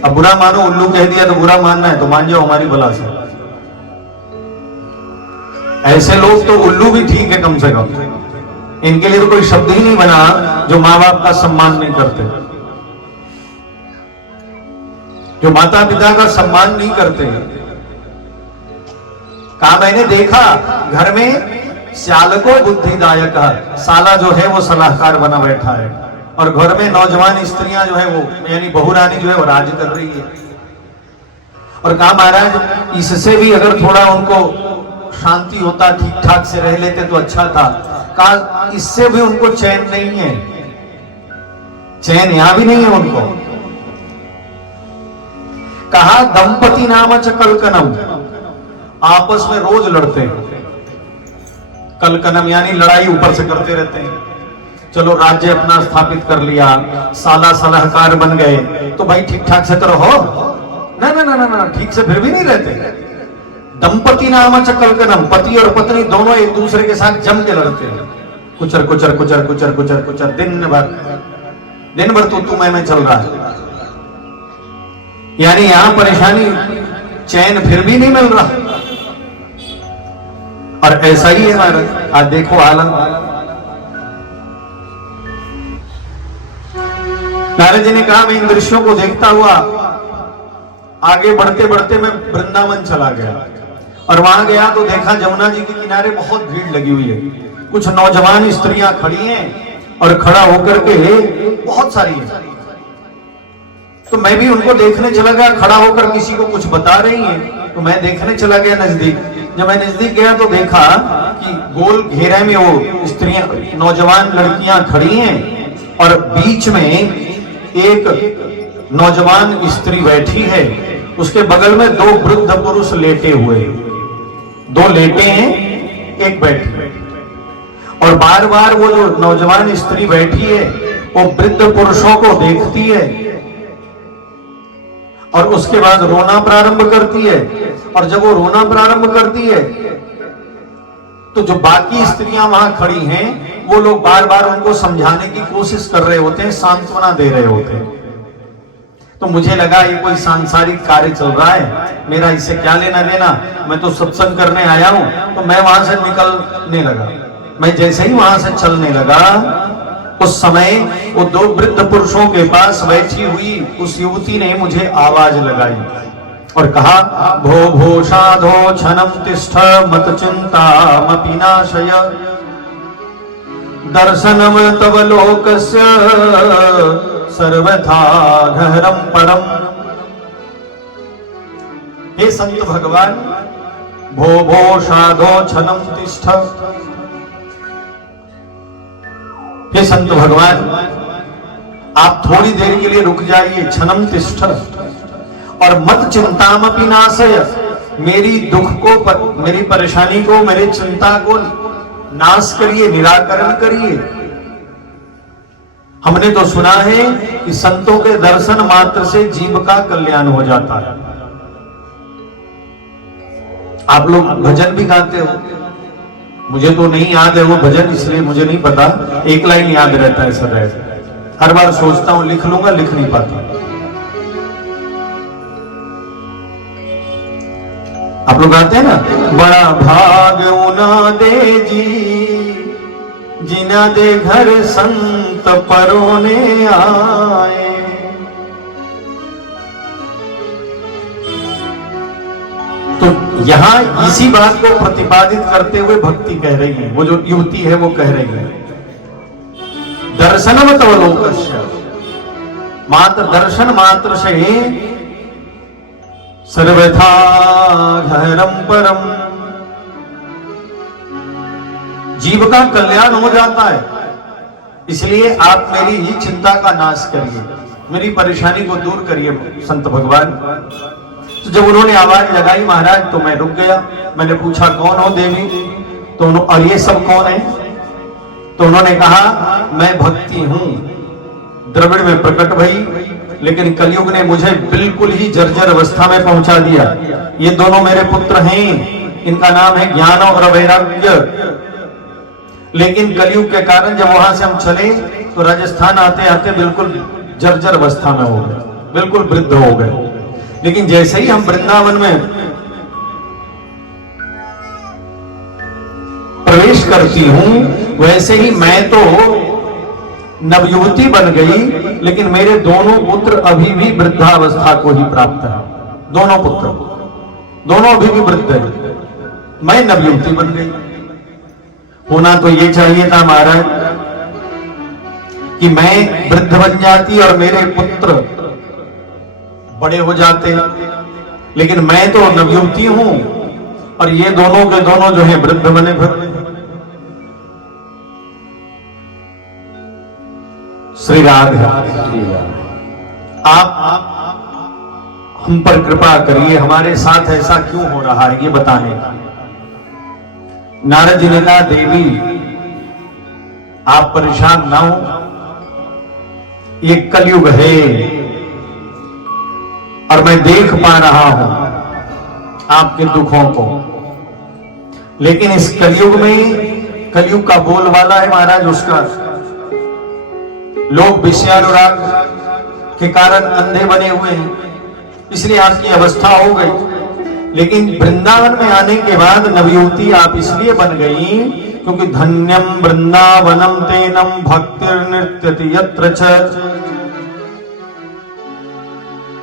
अब बुरा मानो, उल्लू कह दिया तो बुरा मानना है तो मान जाओ हमारी बला से। ऐसे लोग तो उल्लू भी ठीक है कम से कम, इनके लिए तो कोई शब्द ही नहीं बना जो माँ बाप का सम्मान नहीं करते, जो माता पिता का सम्मान नहीं करते। कहा मैंने देखा घर में श्यालको बुद्धिदायक, साला जो है वो सलाहकार बना बैठा है, और घर में नौजवान स्त्रियां जो है वो यानी बहुरानी जो है वो राज कर रही है। और कहा महाराज इससे भी अगर थोड़ा उनको शांति होता, ठीक ठाक से रह लेते तो अच्छा था। कहा इससे भी उनको चैन नहीं है, चैन यहां भी नहीं है उनको। कहा दंपति नाम च कलकनम, आपस में रोज लड़ते हैं। कलकनम यानी लड़ाई ऊपर से करते रहते हैं। चलो राज्य अपना स्थापित कर लिया, साला सलाहकार बन गए, तो भाई ठीक ठाक से तो रहो। ना ना ना ना ना, ठीक से फिर भी नहीं रहते। दंपति नाम च कलकनम, पति और पत्नी दोनों एक दूसरे के साथ जम के लड़ते हैं, कुचर कुचर कुचर कुचर कुचर कुचर, दिन भर तू मैं चल रहा है। यानी यहां परेशानी, चैन फिर भी नहीं मिल रहा। और ऐसा ही है महाराज, आज देखो हालत। नारद जी ने कहा मैं इन दृश्यों को देखता हुआ आगे बढ़ते बढ़ते मैं वृंदावन चला गया, और वहां गया तो देखा जमुना जी के किनारे बहुत भीड़ लगी हुई है। कुछ नौजवान स्त्रियां खड़ी हैं और खड़ा होकर के बहुत सारी हैं, तो मैं भी उनको देखने चला गया। खड़ा होकर किसी को कुछ बता रही हैं, तो मैं देखने चला गया नजदीक। जब मैं नजदीक गया तो देखा कि गोल घेरे में वो स्त्रियां, नौजवान लड़कियां खड़ी हैं, और बीच में एक नौजवान स्त्री बैठी है, उसके बगल में 2 वृद्ध पुरुष लेटे हुए, 2 लेटे हैं, एक बैठे। और बार बार वो जो नौजवान स्त्री बैठी है वो वृद्ध पुरुषों को देखती है, और उसके बाद रोना प्रारंभ करती है। और जब वो रोना प्रारंभ करती है तो जो बाकी स्त्रियां वहां खड़ी हैं वो लोग बार बार उनको समझाने की कोशिश कर रहे होते हैं, सांत्वना दे रहे होते हैं। तो मुझे लगा ये कोई सांसारिक कार्य चल रहा है, मेरा इससे क्या लेना देना, मैं तो सत्संग करने आया हूं। तो मैं वहां से निकलने लगा। मैं जैसे ही वहां से चलने लगा, उस समय वो 2 वृद्ध पुरुषों के पास बैठी हुई उस युवती ने मुझे आवाज लगाई और कहा, भो भो साधो क्षणम तिष्ठ मत चिंता मपि नाशय, दर्शनम तव लोकस्य सर्वथा गहरम परम। हे संत भगवान, भो भो साधो क्षणम तिष्ठ, हे संत भगवान आप थोड़ी देर के लिए रुक जाइए, क्षणम तिष्ठ, और मत चिंतामपि नाशय, मेरी दुख को, मेरी परेशानी को, मेरी चिंता को नाश करिए, निराकरण करिए। हमने तो सुना है कि संतों के दर्शन मात्र से जीव का कल्याण हो जाता है, आप लोग भजन भी गाते हो, मुझे तो नहीं याद है वो भजन, इसलिए मुझे नहीं पता। एक लाइन याद रहता है सदैव, हर बार सोचता हूं लिख लूंगा, लिख नहीं पाता। आप लोग गाते हैं ना, बड़ा भाग उना दे जी जिना दे घर संत परोने आए। तो यहां इसी बात को प्रतिपादित करते हुए भक्ति कह रही है, वो जो युवती है वो कह रही है, दर्शनम तव लोकस्य, मात्र दर्शन मात्र से सर्वथा घरम परम, जीव का कल्याण हो जाता है। इसलिए आप मेरी ही चिंता का नाश करिए, मेरी परेशानी को दूर करिए संत भगवान। तो जब उन्होंने आवाज लगाई महाराज, तो मैं रुक गया। मैंने पूछा कौन हो देवी, तो और ये सब कौन है? तो उन्होंने कहा मैं भक्ति हूं, द्रविड़ में प्रकट भई, लेकिन कलयुग ने मुझे बिल्कुल ही जर्जर अवस्था में पहुंचा दिया। ये दोनों मेरे पुत्र हैं, इनका नाम है ज्ञान और वैराग्य। लेकिन कलयुग के कारण जब वहां से हम चले तो राजस्थान आते आते बिल्कुल जर्जर अवस्था में हो गए, बिल्कुल वृद्ध हो गए। लेकिन जैसे ही हम वृंदावन में प्रवेश करती हूं, वैसे ही मैं तो नवयुवती बन गई, लेकिन मेरे दोनों पुत्र अभी भी वृद्धावस्था को ही प्राप्त है। दोनों पुत्र, दोनों अभी भी वृद्ध है, मैं नवयुवती बन गई। होना तो ये चाहिए था महाराज कि मैं वृद्ध बन जाती और मेरे पुत्र बड़े हो जाते, लेकिन मैं तो नवयुवती हूं और ये दोनों के दोनों जो है वृद्ध बने फिर। श्री राधे, आप हम पर कृपा करिए, हमारे साथ ऐसा क्यों हो रहा है ये बताने का। नारद जी ने कहा देवी आप परेशान ना हो, ये कलयुग है और मैं देख पा रहा हूं आपके दुखों को, लेकिन इस कलयुग में, कलयुग का बोलबाला है महाराज उसका, लोग विषयानुराग के कारण अंधे बने हुए हैं, इसलिए आपकी अवस्था हो गई। लेकिन वृंदावन में आने के बाद नवयुवती आप इसलिए बन गई क्योंकि धन्यम वृंदावनम तेनम भक्तिर्नृत्यति यत्र च।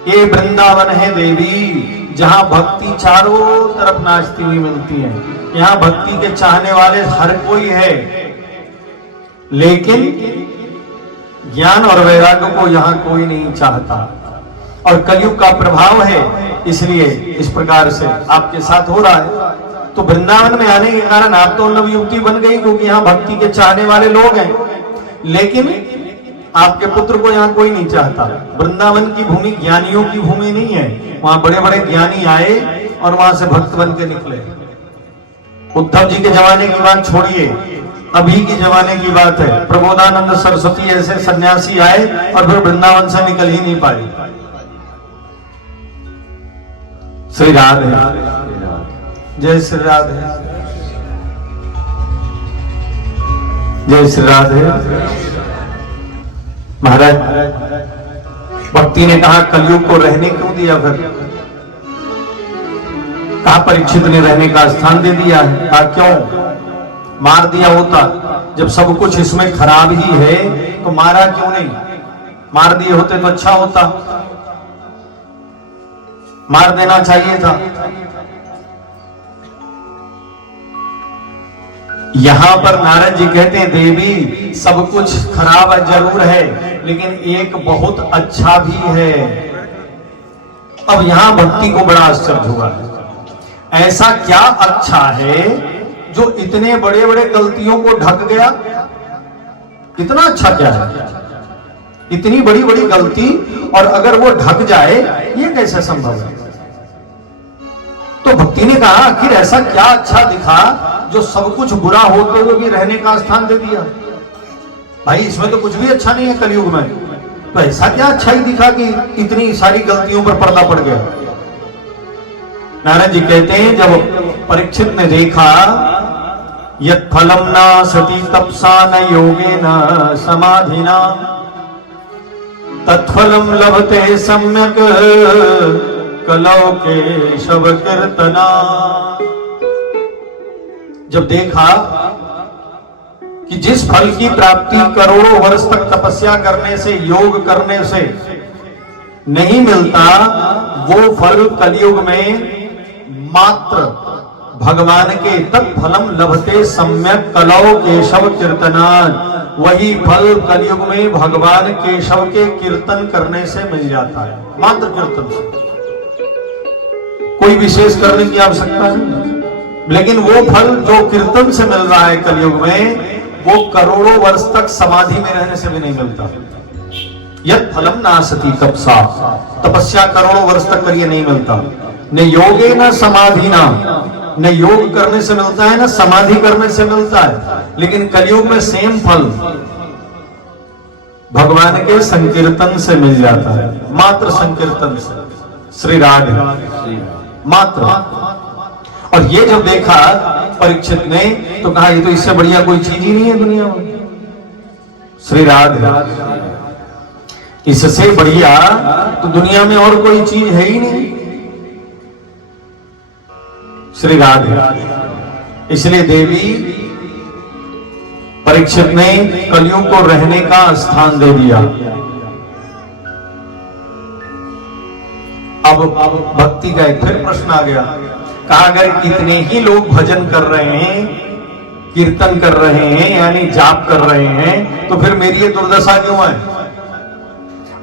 ये वृंदावन है देवी जहां भक्ति चारों तरफ नाचती हुई मिलती है। यहां भक्ति के चाहने वाले हर कोई है, लेकिन ज्ञान और वैराग्य को यहां कोई नहीं चाहता, और कलयुग का प्रभाव है, इसलिए इस प्रकार से आपके साथ हो रहा है। तो वृंदावन में आने के कारण आप तो नवयुवती बन गई क्योंकि यहाँ भक्ति के चाहने वाले लोग हैं, लेकिन आपके पुत्र को यहाँ कोई नहीं चाहता। वृंदावन की भूमि ज्ञानियों की भूमि नहीं है, वहां बड़े बड़े ज्ञानी आए और वहां से भक्त बन के निकले। उद्धव जी के जमाने की बात छोड़िए, अभी के जमाने की बात है, प्रबोधानंद सरस्वती ऐसे सन्यासी आए और फिर वृंदावन से निकल ही नहीं पाए। श्री राधे, जय श्री राधे, जय श्री राधे। महाराज भक्ति ने कहा कलयुग को रहने क्यों दिया, फिर कहा परीक्षित ने रहने का स्थान दे दिया है। कहा क्यों, मार दिया होता, जब सब कुछ इसमें खराब ही है तो मारा क्यों नहीं, मार दिए होते तो अच्छा होता, मार देना चाहिए था। यहां पर नारद जी कहते हैं देवी सब कुछ खराब जरूर है, लेकिन एक बहुत अच्छा भी है। अब यहां भक्ति को बड़ा आश्चर्य हुआ है, ऐसा क्या अच्छा है जो इतने बड़े बड़े गलतियों को ढक गया। इतना अच्छा क्या है, इतनी बड़ी बड़ी गलती, और अगर वो ढक जाए ये कैसे संभव है। तो भक्ति ने कहा आखिर ऐसा क्या अच्छा दिखा जो सब कुछ बुरा होते हुए भी रहने का स्थान दे दिया। भाई इसमें तो कुछ भी अच्छा नहीं है कलयुग में, तो ऐसा क्या अच्छा ही दिखा कि इतनी सारी गलतियों पर पर्दा पड़ गया। नारद जी कहते हैं जब परीक्षित ने देखा यत् फलम न सती तपसा न योगे न समाधिना तत्फलम लभते सम्यक कलौ केशव कीर्तना। जब देखा कि जिस फल की प्राप्ति करोड़ों वर्ष तक तपस्या करने से, योग करने से नहीं मिलता, वो फल कलयुग में मात्र भगवान के तत्फलम लभते सम्यक कलौ केशव कीर्तना, वही फल कलयुग में भगवान केशव के कीर्तन करने से मिल जाता है। मात्र कीर्तन से, कोई विशेष करने की आवश्यकता नहीं। लेकिन वो फल जो कीर्तन से मिल रहा है कलयुग में, वो करोड़ों वर्ष तक समाधि में रहने से भी नहीं मिलता। यत् फलम नासति तपसा, तपस्या करोड़ों वर्ष तक करिए नहीं मिलता। न योगे न समाधि न योग करने से मिलता है, न समाधि करने से मिलता है। लेकिन कलयुग में सेम फल भगवान के संकीर्तन से मिल जाता है, मात्र संकीर्तन से। श्री राधे मात्र। और ये जब देखा परीक्षित ने तो कहा ये तो इससे बढ़िया कोई चीज ही नहीं है दुनिया में। श्री राधे, इससे बढ़िया तो दुनिया में और कोई चीज है ही नहीं। श्री राधे। इसलिए देवी परीक्षित ने कलयुग को रहने का स्थान दे दिया। अब भक्ति का एक फिर प्रश्न आ गया। कहा अगर कितने ही लोग भजन कर रहे हैं, कीर्तन कर रहे हैं, यानी जाप कर रहे हैं, तो फिर मेरी ये दुर्दशा क्यों है?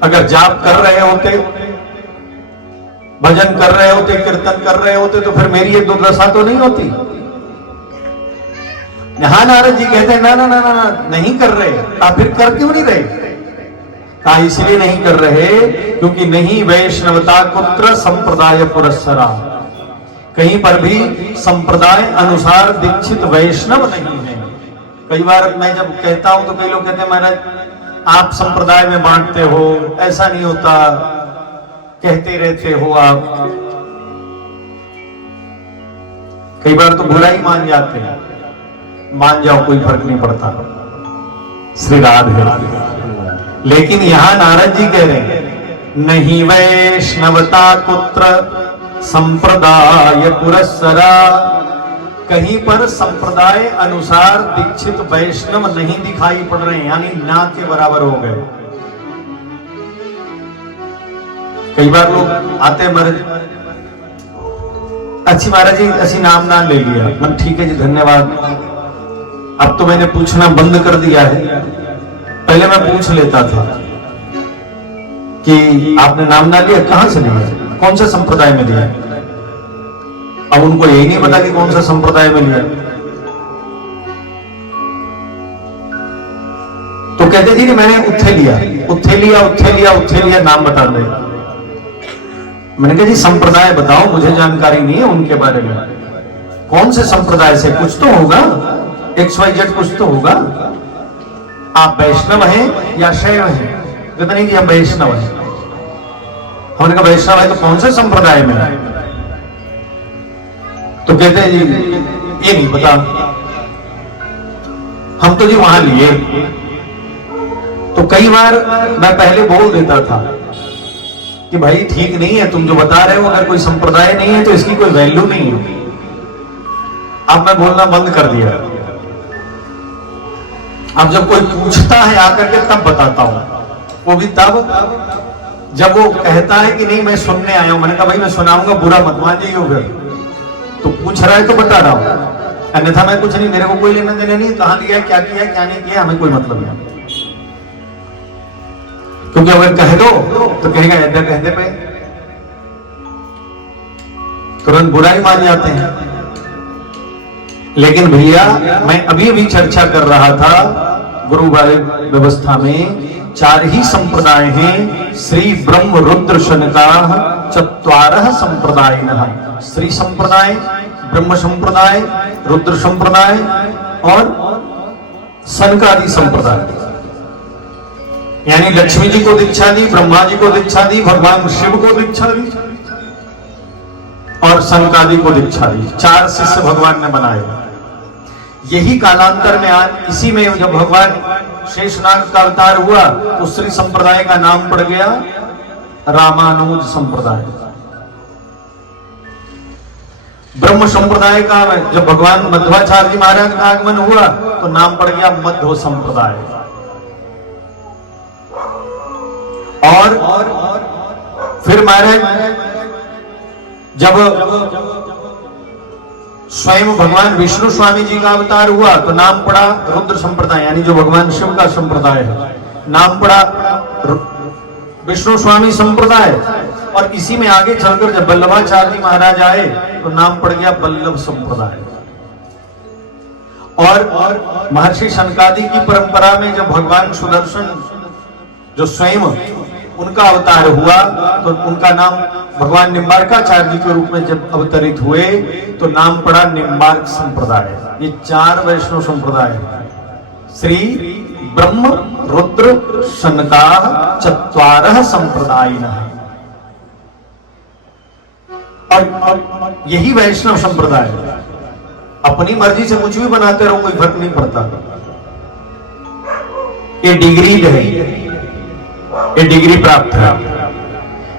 अगर जाप कर रहे होते, भजन कर रहे होते, कीर्तन कर रहे होते, तो फिर मेरी ये दुर्दशा तो नहीं होती। हाँ, नारद जी कहते हैं ना ना ना ना, ना नहीं कर रहे। आप फिर कर क्यों नहीं रहे? कहा इसलिए नहीं कर रहे क्योंकि नहीं वैष्णवता कुत्र संप्रदाय पुरस्सरा, कहीं पर भी संप्रदाय अनुसार दीक्षित वैष्णव नहीं है। कई बार मैं जब कहता हूं तो कई लोग कहते हैं महाराज आप संप्रदाय में बांटते हो, ऐसा नहीं होता, कहते रहते हो आप। कई बार तो बुरा ही मान जाते हैं। मान जाओ, कोई फर्क नहीं पड़ता। श्री राधे। लेकिन यहां नारद जी कह रहे हैं नहीं वैष्णवता कुत्र संप्रदाय पुरस्सरा, कहीं पर संप्रदाय अनुसार दीक्षित वैष्णव नहीं दिखाई पड़ रहे हैं, यानी ना के बराबर हो गए। कई बार लोग आते महाराज, अच्छी महाराज जी अच्छी नाम ना ले लिया, मन ठीक है जी धन्यवाद। अब तो मैंने पूछना बंद कर दिया है। पहले मैं पूछ लेता था कि आपने नाम ना लिया, कहां से लिया, कौन से संप्रदाय में लिया। अब उनको यही नहीं पता कि कौन सा संप्रदाय में लिया। तो कहते जी मैंने उत्थे लिया, उत्थे लिया, उत्थे लिया, उत्थे लिया, नाम बता दे। मैंने कहा जी संप्रदाय बताओ, मुझे जानकारी नहीं है उनके बारे में। कौन से संप्रदाय से, कुछ तो होगा, XYZ कुछ तो होगा। आप वैष्णव हैं या शैव हैं? कहते नहीं कि हम वैष्णव हैं। हमने कहा वैष्णव है तो कौन से संप्रदाय में? तो कहते हैं जी ये नहीं पता, हम तो जी वहां लिए। तो कई बार मैं पहले बोल देता था कि भाई ठीक नहीं है तुम जो बता रहे हो, अगर कोई संप्रदाय नहीं है तो इसकी कोई वैल्यू नहीं है। अब मैं बोलना बंद कर दिया। अब जब कोई पूछता है आकर के तब बताता हूं, वो भी तब जब वो कहता है कि नहीं मैं सुनने आया हूं। मैंने कहा भाई मैं सुनाऊंगा, बुरा मत मान जाइए। फिर तो पूछ रहा है तो बता रहा हूं, अन्यथा मैं कुछ नहीं, मेरे को कोई लेना देना नहीं, कहां लिया, क्या किया, क्या नहीं किया, हमें कोई मतलब नहीं। क्योंकि अगर कह दो तो कहेगा इधर कहते पे, तुरंत बुरा ही मान जाते हैं। लेकिन भैया मैं अभी अभी चर्चा कर रहा था गुरु व्यवस्था में 4 ही संप्रदाय हैं, श्री ब्रह्म रुद्र शनकाः चत्वारः संप्रदायिनः। श्री संप्रदाय, ब्रह्म संप्रदाय, रुद्र संप्रदाय और सनकादि संप्रदाय। यानी लक्ष्मी जी को दीक्षा दी, ब्रह्मा जी को दीक्षा दी, भगवान शिव को दीक्षा दी और सनकादि को दीक्षा दी। 4 शिष्य भगवान ने बनाए। यही कालांतर में इसी में जब भगवान शेषनाग का अवतार हुआ तो श्री संप्रदाय का नाम पड़ गया रामानुज संप्रदाय। ब्रह्म संप्रदाय का जब भगवान मध्वाचार्य जी महाराज का आगमन हुआ तो नाम पड़ गया मध्व संप्रदाय। और फिर महाराज जब स्वयं भगवान विष्णु स्वामी जी का अवतार हुआ तो नाम पड़ा रुद्र संप्रदाय, यानी जो भगवान शिव का संप्रदाय है, नाम पड़ा विष्णु स्वामी संप्रदाय। और इसी में आगे चलकर जब वल्लभाचार्य महाराज आए तो नाम पड़ गया वल्लभ संप्रदाय। और महर्षि सनकादि की परंपरा में जब भगवान सुदर्शन जो स्वयं उनका अवतार हुआ तो उनका नाम भगवान निम्बार्काचार्य के रूप में जब अवतरित हुए तो नाम पड़ा निम्बार्क संप्रदाय। ये 4 वैष्णव संप्रदाय है। श्री ब्रह्म रुद्र शनकाः चत्वारः संप्रदायिनः। और यही वैष्णव संप्रदाय है। अपनी मर्जी से कुछ भी बनाते रहो, कोई फर्क नहीं पड़ता। ये डिग्री है, ये डिग्री प्राप्त है,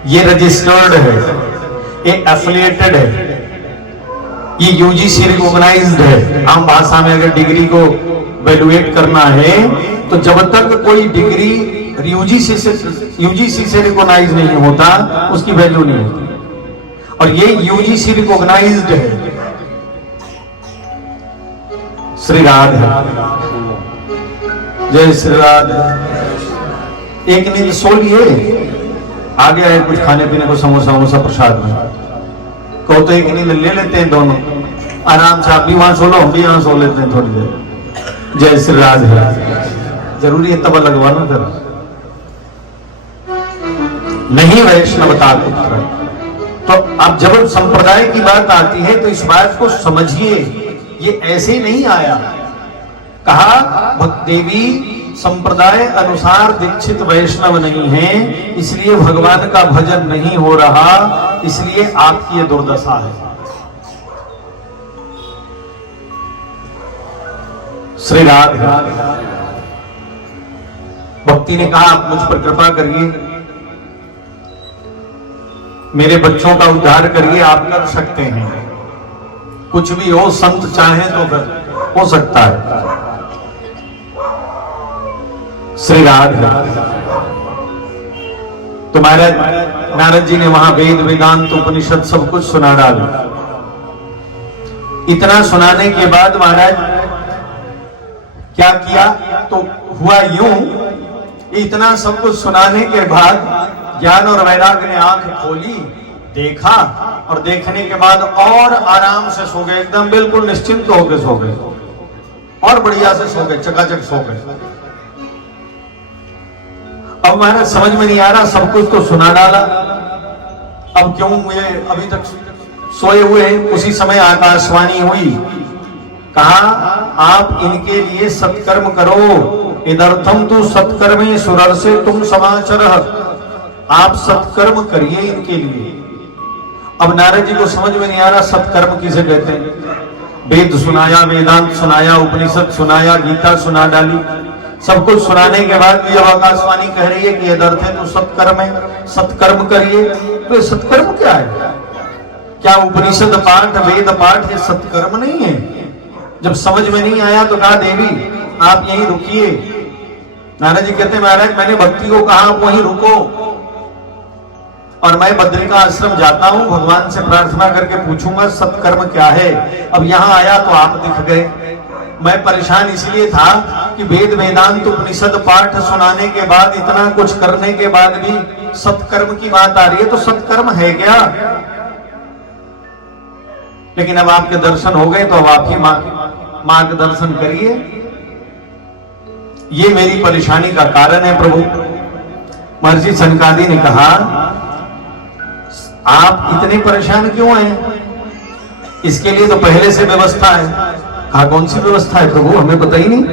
ये रजिस्टर्ड है, ये एफिलिएटेड है, ये यूजीसी रिकॉग्नाइज्ड है। आम भाषा में अगर डिग्री को वैल्यूएट करना है तो जब तक कोई डिग्री यूजीसी से रिकॉग्नाइज नहीं होता उसकी वैल्यू नहीं होती। और ये यूजीसी रिकॉग्नाइज्ड है। श्री राधे, जय श्री राधे। एक नींद सो लिए, आगे आए कुछ खाने पीने को, समोसा वमोसा प्रसाद में, कहो तो एक नींद ले लेते हैं दोनों आराम से। आप भी वहां सो लो, हम भी वहां सो लेते हैं थोड़ी देर। जय श्री राधे। जरूरी है तब लगवाना फिर नहीं वैष्णवता पुत्र। तो अब जब संप्रदाय की बात आती है तो इस बात को समझिए, ये ऐसे ही नहीं आया। कहा भक्देवी संप्रदाय अनुसार दीक्षित वैष्णव नहीं है, इसलिए भगवान का भजन नहीं हो रहा, इसलिए आपकी ये दुर्दशा है। श्री राधे। भक्ति ने कहा आप मुझ पर कृपा करिए, मेरे बच्चों का उद्धार करिए, आप कर सकते हैं। कुछ भी हो, संत चाहे तो फिर हो सकता है। श्री राधे। तो महाराज नारद जी ने वहां वेद वेदांत उपनिषद सब कुछ सुना डाला। इतना सुनाने के बाद महाराज क्या किया तो हुआ यूं, इतना सब कुछ सुनाने के बाद ज्ञान और वैराग्य ने आंख खोली, देखा, और देखने के बाद और आराम से सो गए, एकदम बिल्कुल निश्चिंत होकर सो गए, और बढ़िया से सो गए, चकाचक सो गए। अब महाराज समझ में नहीं आ रहा, सब कुछ तो सुना डाला, अब क्यों ये अभी तक सोए हुए हैं। उसी समय आकाशवाणी हुई, कहा आप इनके लिए सत्कर्म करो, इदर्थम तो सत्कर्मे सुरर से तुम समाचर, आप सत्कर्म करिए इनके लिए। अब नारद जी को समझ में नहीं आ रहा सत्कर्म किसे कहते हैं। वेद सुनाया, वेदांत सुनाया, उपनिषद सुनाया, गीता सुना डाली, सब कुछ सुनाने के बाद भी अब आकाशवाणी कह रही है कि यह अर्थ है तो सत्कर्म है, सत्कर्म करिए। तो सत्कर्म क्या है? क्या उपनिषद पाठ, वेद पाठ ये सत्कर्म नहीं है? जब समझ में नहीं आया तो कहा देवी आप यहीं रुकिए। नारद जी कहते महाराज मैंने भक्ति को कहा आप वहीं रुको, और मैं बद्रिका आश्रम जाता हूं, भगवान से प्रार्थना करके पूछूंगा सत्कर्म क्या है। अब यहां आया तो आप दिख गए। मैं परेशान इसलिए था कि वेद वेदांत उपनिषद पाठ सुनाने के बाद, इतना कुछ करने के बाद भी सत्कर्म की बात आ रही है, तो सत्कर्म है क्या? लेकिन अब आपके दर्शन हो गए तो अब आप ही मार्गदर्शन करिए। ये मेरी परेशानी का कारण है प्रभु। महर्षि सनकादि ने कहा आप इतने परेशान क्यों हैं? इसके लिए तो पहले से व्यवस्था है। कहा कौन सी व्यवस्था है प्रभु, हमें पता ही नहीं।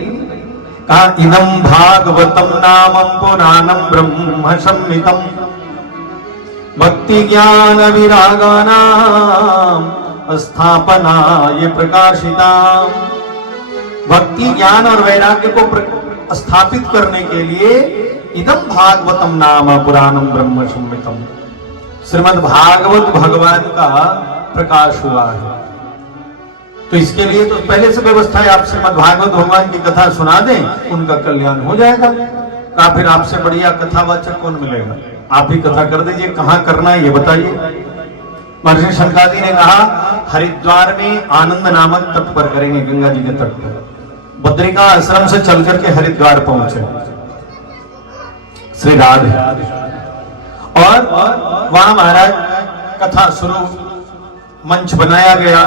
कहा इदं भागवतम नामं पुराणं ब्रह्म संहितम् भक्ति ज्ञान विरागानाम स्थापना ये प्रकाशिता। भक्ति ज्ञान और वैराग्य को स्थापित करने के लिए इदम भागवतम नाम पुराणम ब्रह्म संहितम, श्रीमद् भागवत भगवान का प्रकाश हुआ है। तो इसके लिए तो पहले से व्यवस्था है, आप श्रीमद् भागवत भगवान की कथा सुना दें, उनका कल्याण हो जाएगा। का फिर आपसे बढ़िया कथावाचक कौन मिलेगा? आप ही कथा कर दीजिए, कहाँ करना है ये बताइए। महर्षि शनकादि ने कहा हरिद्वार में आनंद नामक तट पर करेंगे, गंगा जी के तट पर। बद्रिका आश्रम से चल करके हरिद्वार पहुंचे श्री राधे, और वहां महाराज कथा शुरू, मंच बनाया गया।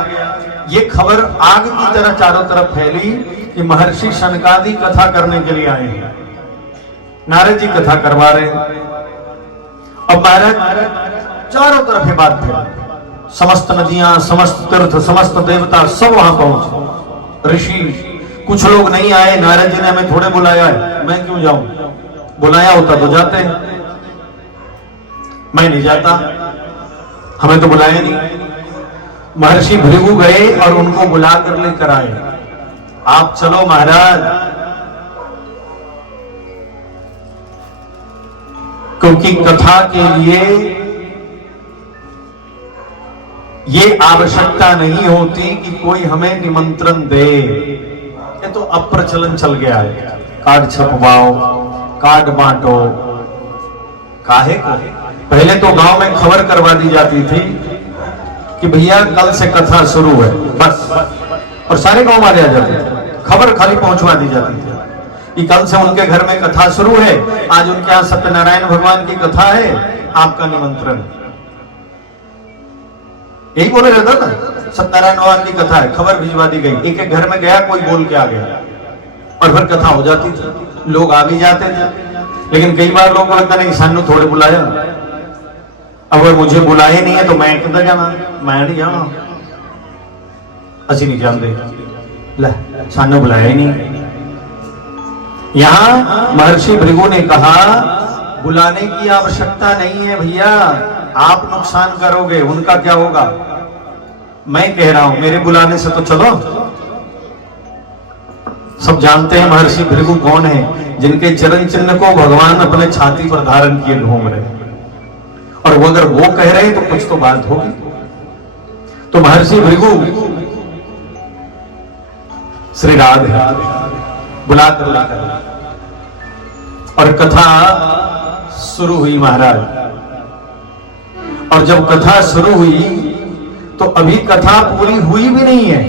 ये खबर आग की तरह चारों तरफ फैली कि महर्षि शनकादि कथा करने के लिए आए हैं, नारद जी कथा करवा रहे हैं। अब महाराज चारों तरफ ये बात फैली, समस्त नदियां, समस्त तीर्थ, समस्त देवता सब वहां पहुंचे। ऋषि कुछ लोग नहीं आए, नारद जी ने हमें थोड़े बुलाया है, मैं क्यों जाऊं, बुलाया होता तो जाते, मैं नहीं जाता, हमें तो बुलाया नहीं। महर्षि भृगु गए और उनको बुला कर लेकर आए, आप चलो महाराज, क्योंकि कथा के लिए ये आवश्यकता नहीं होती कि कोई हमें निमंत्रण दे, ये तो अप्रचलन चल गया है, कार्ड छपवाओ, कार्ड बांटो, काहे को। पहले तो गांव में खबर करवा दी जाती थी कि भैया कल से कथा शुरू है, बस, और सारे गांव वाले आ जाते थे, खबर खाली पहुंचवा दी जाती थी कि कल से उनके घर में कथा शुरू है, आज उनके यहाँ सत्यनारायण भगवान की कथा है, आपका निमंत्रण। यही बोला जाता था, सत्यनारायण भगवान की कथा है, खबर भिजवा दी गई, एक एक घर में गया, कोई बोल के आ गया, और फिर कथा हो जाती थी, लोग आ भी जाते थे। लेकिन कई बार लोगों को लगता नहीं, सानू थोड़े बुलाया, अगर मुझे बुलाए नहीं है तो मैं किधर जाना, मैं नहीं जाना, असि नहीं जानते, ले सानू बुलाया ही नहीं। यहां महर्षि भृगु ने कहा बुलाने की आवश्यकता नहीं है भैया, आप नुकसान करोगे, उनका क्या होगा, मैं कह रहा हूं मेरे बुलाने से तो चलो। सब जानते हैं महर्षि भृगु कौन है, जिनके चरण चिन्ह को भगवान अपने छाती पर धारण किए घूम रहे, और वो अगर वो कह रहे हैं तो कुछ तो बात होगी। तो महर्षि भृगु श्री राधे बुलाकर लेकर, और कथा शुरू हुई महाराज। और जब कथा शुरू हुई तो अभी कथा पूरी हुई भी नहीं है,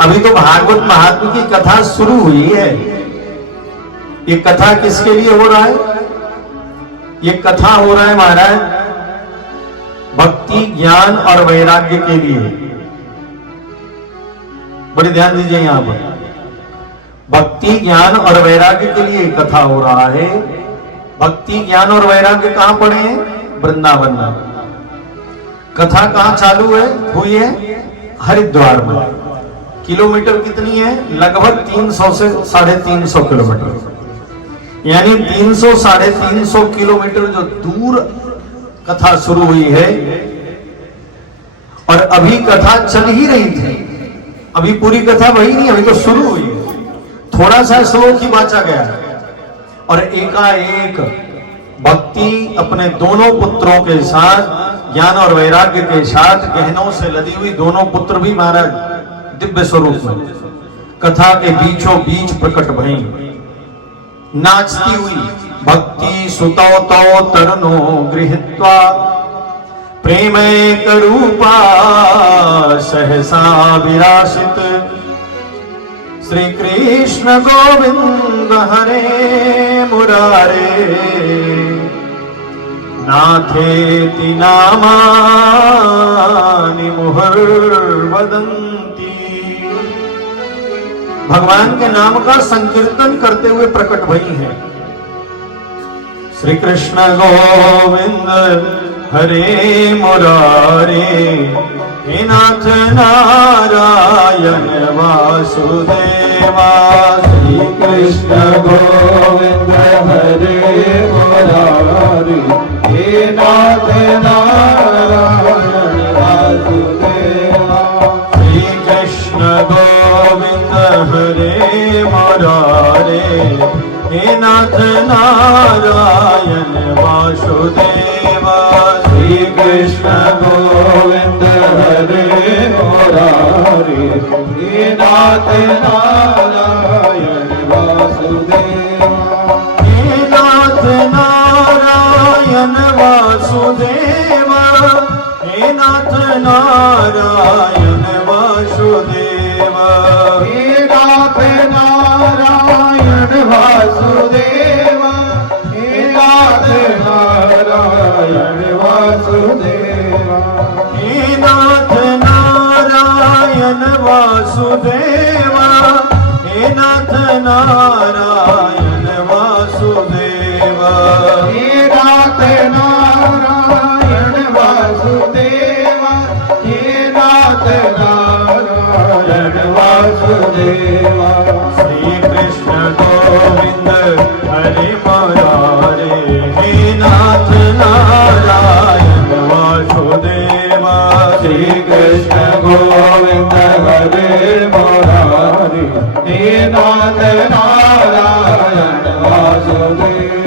अभी तो भागवत महात्म्य की कथा शुरू हुई है। ये कथा किसके लिए हो रहा है? ये कथा हो रहा है महाराज भक्ति ज्ञान और वैराग्य के लिए। बड़े ध्यान दीजिए, यहां पर भक्ति ज्ञान और वैराग्य के लिए कथा हो रहा है। भक्ति ज्ञान और वैराग्य कहां पड़े हैं? वृंदावन में। कथा कहां चालू है, हुई है? हरिद्वार में। किलोमीटर कितनी है? लगभग 300 से 350 किलोमीटर, यानी 300 350 किलोमीटर जो दूर कथा शुरू हुई है, और अभी कथा चल ही रही थी, अभी पूरी कथा वही नहीं, अभी तो शुरू हुई है, थोड़ा सा श्लोक ही बांचा गया है। और एकाएक भक्ति अपने दोनों पुत्रों के साथ, ज्ञान और वैराग्य के साथ, गहनों से लदी हुई दोनों पुत्र भी महाराज दिव्य स्वरूप में कथा के बीचों बीच प्रकट भई, नाचती हुई। भक्ति सुतो तो तरुणो गृहीत्वा प्रेमैक रूपा सहसा विरासित, श्री कृष्ण गोविंद हरे मुरारे नाथेति नामानि मुहुर्वदन्ति। भगवान के नाम का संकीर्तन करते हुए प्रकट भई है। श्री कृष्ण गोविंद हरे मुरारे, हे नाथ नारायण वासुदेवा। श्री कृष्ण गोविंद हरे मुरारे, हे नाथ नारायण वासुदेव श्री कृष्ण गोविंद हरे मुरारी हे नाथ नारायण वासुदेव हे नाथ नारायण वासुदेव हे नाथ नारायण वासुदेव हे नाथ नारायण वासुदेव हे नाथ नारायण वासुदेव हे नाथ नारायण वासुदेव हे नाथ नारायण वासुदेव हे नाथ नारायण वासुदेव हे नाथ नारायण वासुदेव श्री कृष्ण गोविंद हरे मुरारे हे नाथ नारायण वासुदेव श्री कृष्ण गोविंद हरे मुरारे हे नाथ नारायण वासुदेव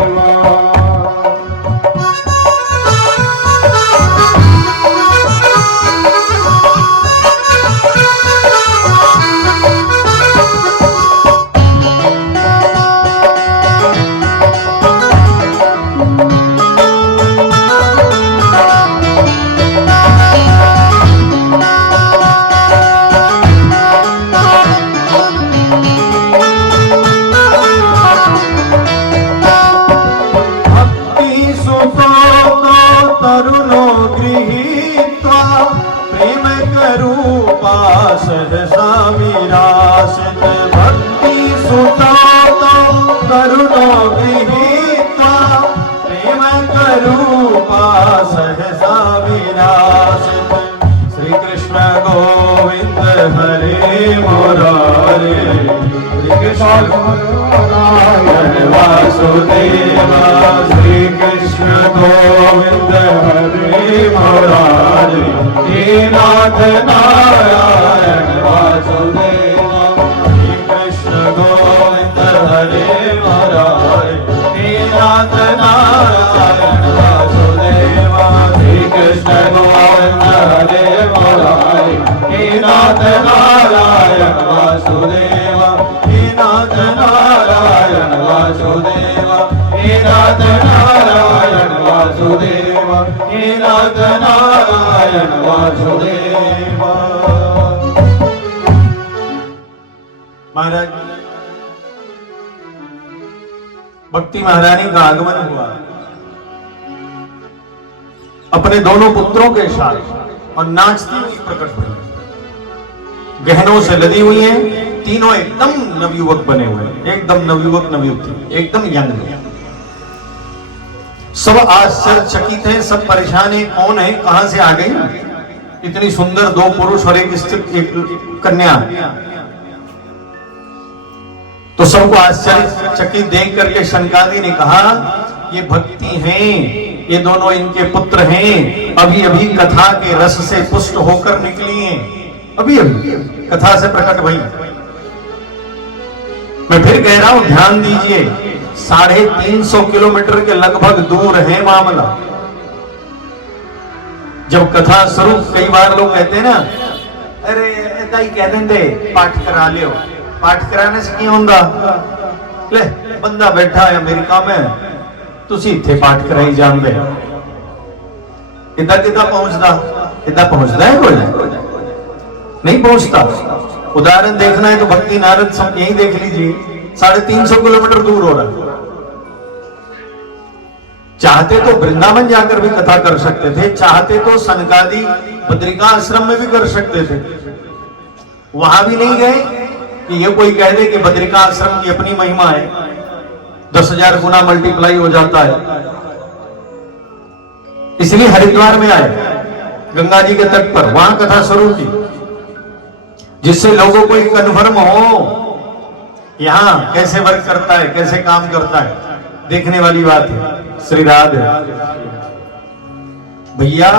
तरुणो गृहीत्वा प्रेम करूपा सहसा विरासित भक्ति सुतो तरुणो गृहीत्वा प्रेम करूपा सहसा विरासित श्री कृष्ण गोविंद हरे मुरारे श्री कृष्ण नारायण वासुदेव श्री कृष्ण गोविंद हरे मुरारे हे नाथ नारायण वासुदेव श्री कृष्ण गोविंद हरे मुरारे हे नाथ नारायण वासुदेव श्री कृष्ण गोविंद हरे मुरारे हे नाथ नारायण वासुदेव हे नाथ नारायण वासुदेव हे नाथ नारायण वासुदेव हे नाथ नारायण वासुदेव। महाराज भक्ति महारानी का आगमन हुआ अपने दोनों पुत्रों के साथ और नाचती हुई प्रकट हुई, गहनों से लदी हुई हैं, तीनों एकदम नवयुवक बने हुए, एकदम नवयुवक नवयुवती, एकदम यंग। सब आश्चर्यचकित हैं, सब परेशान हैं, कौन है, कहां से आ गई इतनी सुंदर दो पुरुष और एक स्त्री एक कन्या। तो सबको आश्चर्यचकित देख करके शनकादि ने कहा ये भक्ति हैं, ये दोनों इनके पुत्र हैं, अभी अभी कथा के रस से पुष्ट होकर निकली हैं, अभी अभी कथा से प्रकट हुई। मैं फिर कह रहा हूं ध्यान दीजिए, 350 किलोमीटर के लगभग दूर है मामला। जब कथा शुरू, कई बार लोग कहते हैं ना, अरे ऐसा ही कह देंगे पाठ करा लियो, पाठ कराने से क्यों होंगे, ले बंदा बैठा है अमेरिका में, तुसी इत्थे पाठ कराई जांदे, इधर कितना पहुंचता है कोई नहीं पहुंचता। उदाहरण देखना है तो भक्ति नारद सब यही देख लीजिए, 350 किलोमीटर दूर हो रहा है। चाहते तो वृंदावन जाकर भी कथा कर सकते थे, चाहते तो सनकादि बद्रिका आश्रम में भी कर सकते थे, वहां भी नहीं गए कि ये कोई कह दे कि बद्रिका आश्रम की अपनी महिमा है, 10,000 गुना मल्टीप्लाई हो जाता है। इसलिए हरिद्वार में आए, गंगा जी के तट पर, वहां कथा शुरू की, जिससे लोगों को एक कन्फर्म हो यहां कैसे वर्क करता है, कैसे काम करता है, देखने वाली बात है। श्री राधे भैया,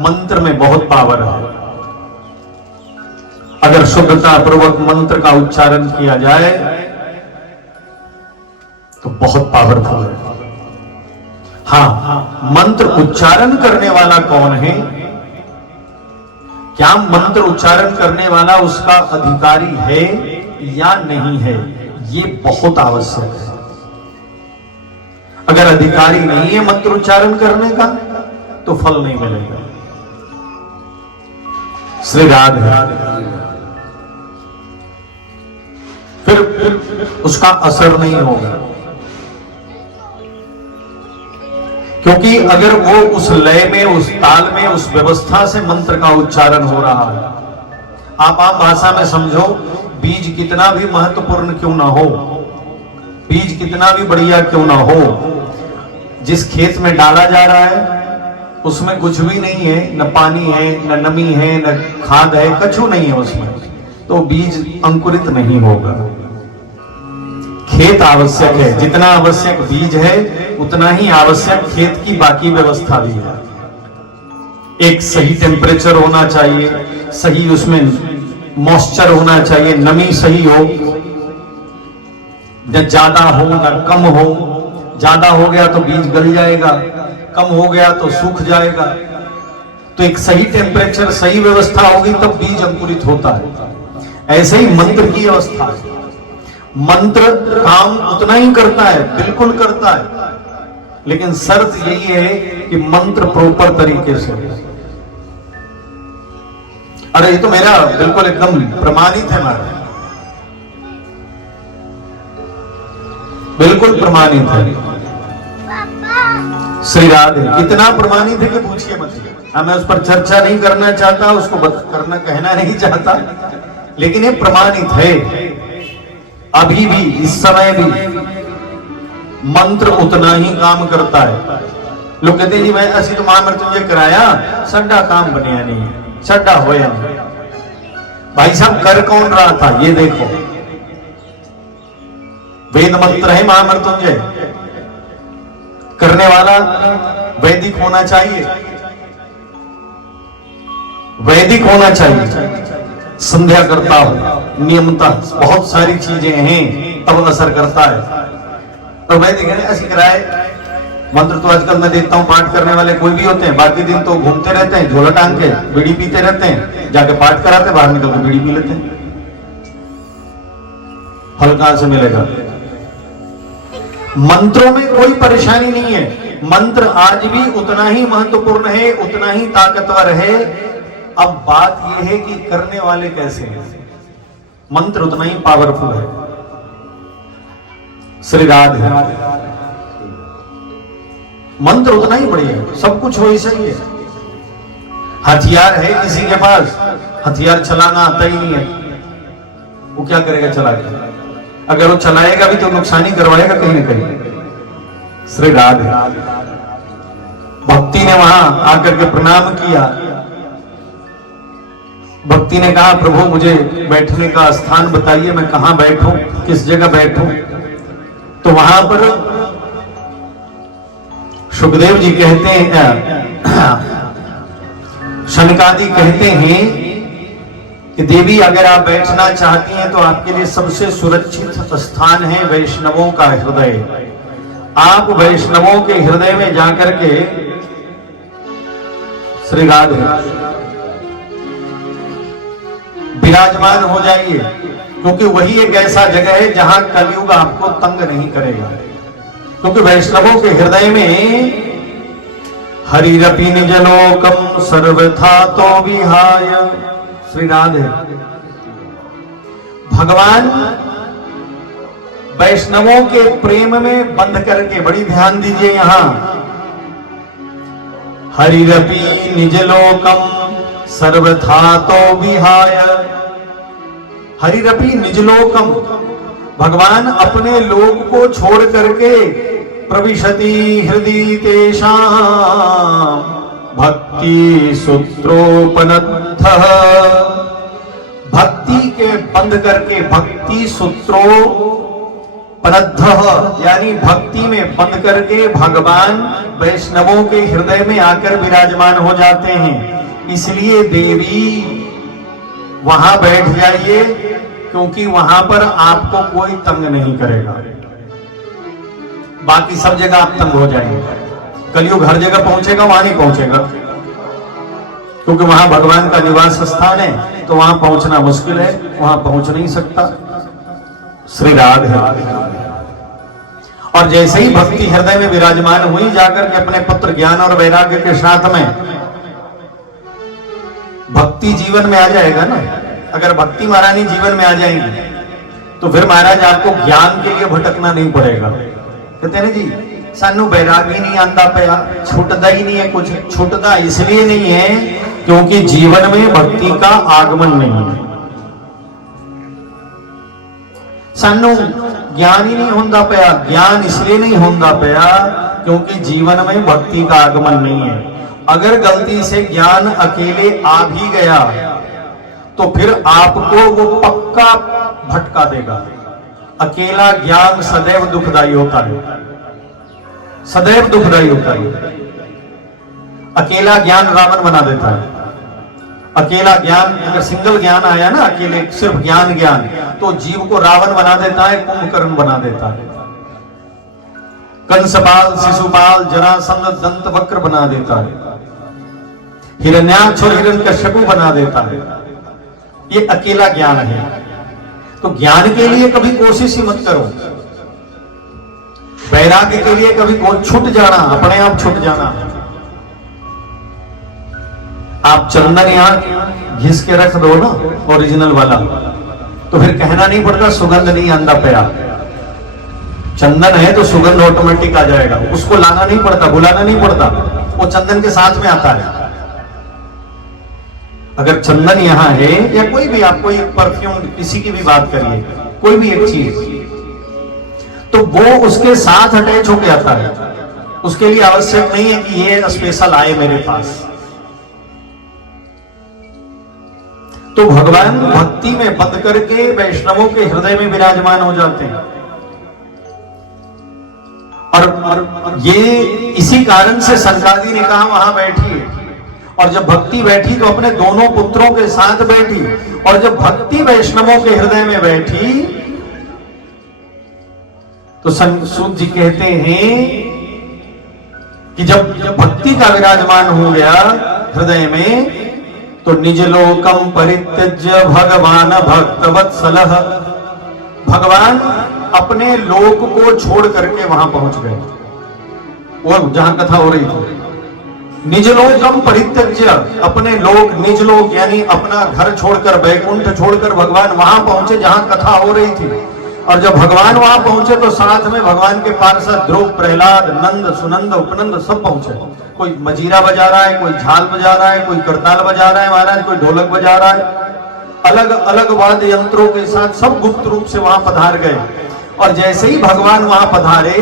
मंत्र में बहुत पावर है। अगर शुद्धता पूर्वक मंत्र का उच्चारण किया जाए तो बहुत पावरफुल है। हाँ, मंत्र उच्चारण करने वाला कौन है, क्या मंत्र उच्चारण करने वाला उसका अधिकारी है या नहीं है, ये बहुत आवश्यक है। अगर अधिकारी नहीं है मंत्र उच्चारण करने का तो फल नहीं मिलेगा। श्री राधे, फिर उसका असर नहीं होगा, क्योंकि अगर वो उस लय में, उस ताल में, उस व्यवस्था से मंत्र का उच्चारण हो रहा है। आप आम भाषा में समझो, बीज कितना भी महत्वपूर्ण क्यों ना हो, बीज कितना भी बढ़िया क्यों ना हो, जिस खेत में डाला जा रहा है उसमें कुछ भी नहीं है, न पानी है, न नमी है, न खाद है, कछु नहीं है उसमें, तो बीज अंकुरित नहीं होगा। खेत आवश्यक है, जितना आवश्यक बीज है उतना ही आवश्यक खेत की बाकी व्यवस्था भी है। एक सही टेम्परेचर होना चाहिए, सही उसमें मॉइस्चर होना चाहिए, नमी सही हो, न ज्यादा हो न कम हो। ज्यादा हो गया तो बीज गल जाएगा, कम हो गया तो सूख जाएगा। तो एक सही टेम्परेचर, सही व्यवस्था होगी तब बीज अंकुरित होता है। ऐसे ही मंत्र की अवस्था है, मंत्र काम उतना ही करता है, बिल्कुल करता है, लेकिन शर्त यही है कि मंत्र प्रॉपर तरीके से। अरे ये तो मेरा बिल्कुल एकदम प्रमाणित है महाराज, बिल्कुल प्रमाणित है। श्री राधे, कितना प्रमाणित है कि पूछिए मत। मैं उस पर चर्चा नहीं करना चाहता, उसको करना कहना नहीं चाहता, लेकिन ये प्रमाणित है। अभी भी, इस समय भी मंत्र उतना ही काम करता है। लोग कहते हैं जी मैं असि तो महामृत्युंजय कराया, सड्डा काम बनिया नहीं, सड्डा होया नहीं। भाई साहब कर कौन रहा था ये देखो, वेद मंत्र है महामृत्युंजय, करने वाला वैदिक होना चाहिए, वैदिक होना चाहिए, संध्या करता हो नियमता, बहुत सारी चीजें हैं तब असर करता है। तो वैदिक है ऐसे कराए मंत्र। तो आजकल मैं देखता हूं पाठ करने वाले कोई भी होते हैं, बाकी दिन तो घूमते रहते हैं, झोला टांग के बीड़ी पीते रहते हैं, जाके पाठ कराते, बाहर निकल के बीड़ी पी लेते हैं। फल कहां से मिलेगा? मंत्रों में कोई परेशानी नहीं है, मंत्र आज भी उतना ही महत्वपूर्ण है, उतना ही ताकतवर है। अब बात यह है कि करने वाले कैसे हैं। मंत्र उतना ही पावरफुल है। श्री राधे, मंत्र उतना ही बढ़िया है, सब कुछ वही सही है। हथियार है किसी के पास, हथियार चलाना आता ही नहीं है, वो क्या करेगा चला के? अगर वो चलाएगा भी तो नुकसान ही करवाएगा कहीं ना कहीं। श्री राधे, भक्ति ने वहां आकर के प्रणाम किया। भक्ति ने कहा प्रभु मुझे बैठने का स्थान बताइए, मैं कहां बैठूं, किस जगह बैठूं? तो वहां पर सुखदेव जी कहते हैं, शनकादि कहते हैं कि देवी अगर आप बैठना चाहती हैं तो आपके लिए सबसे सुरक्षित स्थान है वैष्णवों का हृदय। आप वैष्णवों के हृदय में जाकर के श्री राधे विराजमान हो जाइए, क्योंकि वही एक ऐसा जगह है जहां कलयुग आपको तंग नहीं करेगा। क्योंकि वैष्णवों के हृदय में हरिरपि निज लोकम सर्वथा तो विहाय। श्री राधे, भगवान वैष्णवों के प्रेम में बंध करके, बड़ी ध्यान दीजिए यहां, हरिरपि निज लोकम सर्वथा तो विहाय। हरिरपि निज लोकम, भगवान अपने लोक को छोड़ करके प्रविशति हृदय तेषां भक्ति सूत्रोपनद्ध, भक्ति के बंद करके, भक्ति सूत्रोपनद्ध यानी भक्ति में बंद करके भगवान वैष्णवों के हृदय में आकर विराजमान हो जाते हैं। इसलिए देवी वहां बैठ जाइए, क्योंकि वहां पर आपको कोई तंग नहीं करेगा। बाकी सब जगह आप तंग हो जाएंगे। कलयुग हर जगह पहुंचेगा, वहां नहीं पहुंचेगा, क्योंकि वहां भगवान का निवास स्थान है, तो वहां पहुंचना मुश्किल है, वहां पहुंच नहीं सकता। श्री राधे। और जैसे ही भक्ति हृदय में विराजमान हुई, जाकर के अपने पुत्र ज्ञान और वैराग्य के साथ में भक्ति जीवन में आ जाएगा ना। अगर भक्ति महारानी जीवन में आ जाएंगी तो फिर महाराज आपको ज्ञान के लिए भटकना नहीं पड़ेगा। कहते हैं ना जी, सानू वैराग्य नहीं आंदा पाया, छूटता ही नहीं है कुछ। छूटता इसलिए नहीं है क्योंकि जीवन में भक्ति का आगमन नहीं है। सानू ज्ञान ही नहीं होता पाया, ज्ञान इसलिए नहीं होता पाया क्योंकि जीवन में भक्ति का आगमन नहीं है। अगर गलती से ज्ञान अकेले आ भी गया तो फिर आपको वो पक्का भटका देगा। अकेला ज्ञान सदैव दुखदाई होता है, सदैव दुखदाई होता है। अकेला ज्ञान रावण बना देता है। अकेला ज्ञान, अगर सिंगल ज्ञान आया ना, अकेले सिर्फ ज्ञान ज्ञान, तो जीव को रावण बना देता है, कुंभकर्ण बना देता है, कंसपाल, शिशुपाल, जरासंध, दंत वक्र बना देता है, हिरण्याक्ष और हिरण्यकश्यप बना देता है। ये अकेला ज्ञान है। तो ज्ञान के लिए कभी कोशिश ही मत करो। वैराग्य के लिए कभी छूट जाना, अपने आप छूट जाना। आप चंदन यहां घिस के रख दो ना, ओरिजिनल वाला, तो फिर कहना नहीं पड़ता सुगंध नहीं आंदा पाया। चंदन है तो सुगंध ऑटोमेटिक आ जाएगा, उसको लाना नहीं पड़ता, बुलाना नहीं पड़ता, वो चंदन के साथ में आता है। अगर चंदन यहां है, या कोई भी, आप कोई परफ्यूम किसी की भी बात करिए, कोई भी एक चीज, तो वो उसके साथ अटैच होके आता है। उसके लिए आवश्यक नहीं है कि ये स्पेशल आए मेरे पास। तो भगवान भक्ति में बंद करके वैष्णवों के हृदय में विराजमान हो जाते हैं। और ये इसी कारण से सनकादि ने कहा वहां बैठिए। और जब भक्ति बैठी तो अपने दोनों पुत्रों के साथ बैठी। और जब भक्ति वैष्णवों के हृदय में बैठी तो सूत जी कहते हैं कि जब भक्ति का विराजमान हो गया हृदय में, तो निज लोकम परित्यज्य भगवान भक्तवत्सलः, भगवान अपने लोक को छोड़ करके वहां पहुंच गए, वो जहां कथा हो रही थी। निज लोकम परित्यज्य, अपने लोक, निज लोक यानी अपना घर छोड़कर, बैकुंठ छोड़कर भगवान वहां पहुंचे जहां कथा हो रही थी। और जब भगवान वहां पहुंचे तो साथ में भगवान के पार्षद ध्रुव, प्रहलाद, नंद, सुनंद, उपनंद सब पहुंचे। कोई मजीरा बजा रहा है, कोई झाल बजा रहा है, कोई करताल बजा रहा है महाराज, कोई ढोलक बजा रहा है, अलग अलग वाद्य यंत्रों के साथ सब गुप्त रूप से वहां पधार गए। और जैसे ही भगवान वहां पधारे,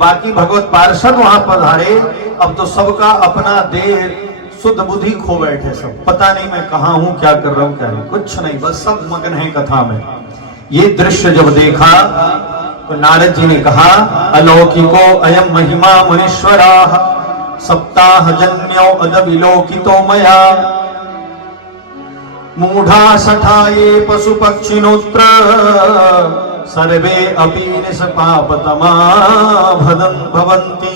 बाकी भगवत पार्षद वहां पधारे, अब तो सबका अपना देह शुद्ध बुद्धि खो बैठे। सब पता नहीं मैं कहां हूं, क्या कर रहा हूं, क्या नहीं, कुछ नहीं, बस सब मगन है कथा में। ये दृश्य जब देखा तो नारद जी ने कहा, अलौकिको अयम महिमा मुनीश्वराः सप्ताह जन्यो अदविलोकितो मया मूढ़ा सठा ये पशु पक्षिणोत्र सर्वे अपि निष्पापतमा भवन्ति।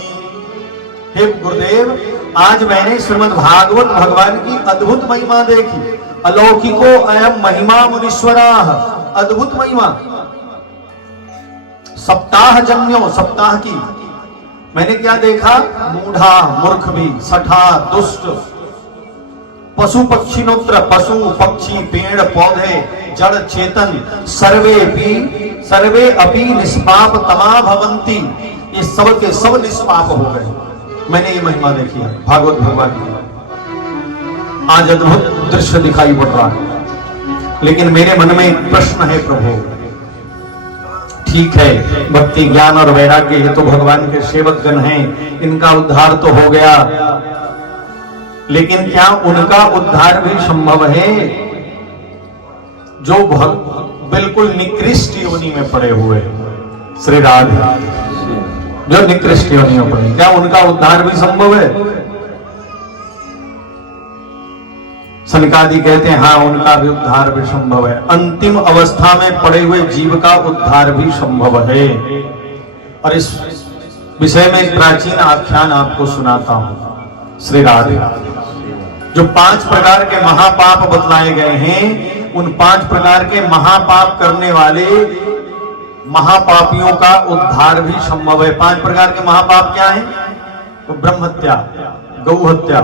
हे गुरुदेव, आज मैंने श्रीमद् भागवत भगवान की अद्भुत महिमा देखी। अलौकिको अयम महिमा मुनीश्वराः, अद्भुत महिमा। सप्ताह जन्यो, सप्ताह की मैंने क्या देखा, मूढ़ा मूर्ख भी, सठा दुष्ट, पशु पक्षिणोत्र, पशु पक्षी, पेड़ पौधे, जड़ चेतन, सर्वे अपि निष्पाप तमा भवन्ति, ये सब के सब निष्पाप हो गए। मैंने ये महिमा देखी है भागवत भगवान की। आज अद्भुत दृश्य दिखाई पड़ रहा है, लेकिन मेरे मन में एक प्रश्न है, प्रभु ठीक है, भक्ति ज्ञान और वैराग्य ये तो भगवान के सेवकगण हैं, इनका उद्धार तो हो गया, लेकिन क्या उनका उद्धार भी संभव है जो बिल्कुल निकृष्ट योनि में पड़े हुए? श्री राधे, जो निकृष्ट योनि में पड़े, क्या उनका उद्धार भी संभव है? सनकादि कहते हैं हाँ, उनका भी उद्धार भी संभव है। अंतिम अवस्था में पड़े हुए जीव का उद्धार भी संभव है। और इस विषय में एक प्राचीन आख्यान आपको सुनाता हूं। श्री राधे। जो 5 प्रकार के महापाप बतलाए गए हैं, उन 5 प्रकार के महापाप करने वाले महापापियों का उद्धार भी संभव है। 5 प्रकार के महापाप क्या हैं? तो ब्रह्म हत्या, गौ हत्या,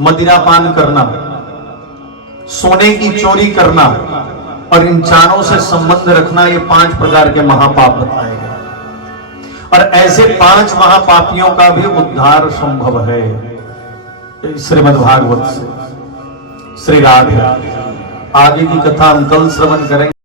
मदिरा पान करना, सोने की चोरी करना और इन चारों से संबंध रखना, ये 5 प्रकार के महापाप बताए गए। और ऐसे 5 महापापियों का भी उद्धार संभव है श्रीमद् भागवत से। श्री राधे। आगे की कथा हम कल श्रवण करेंगे।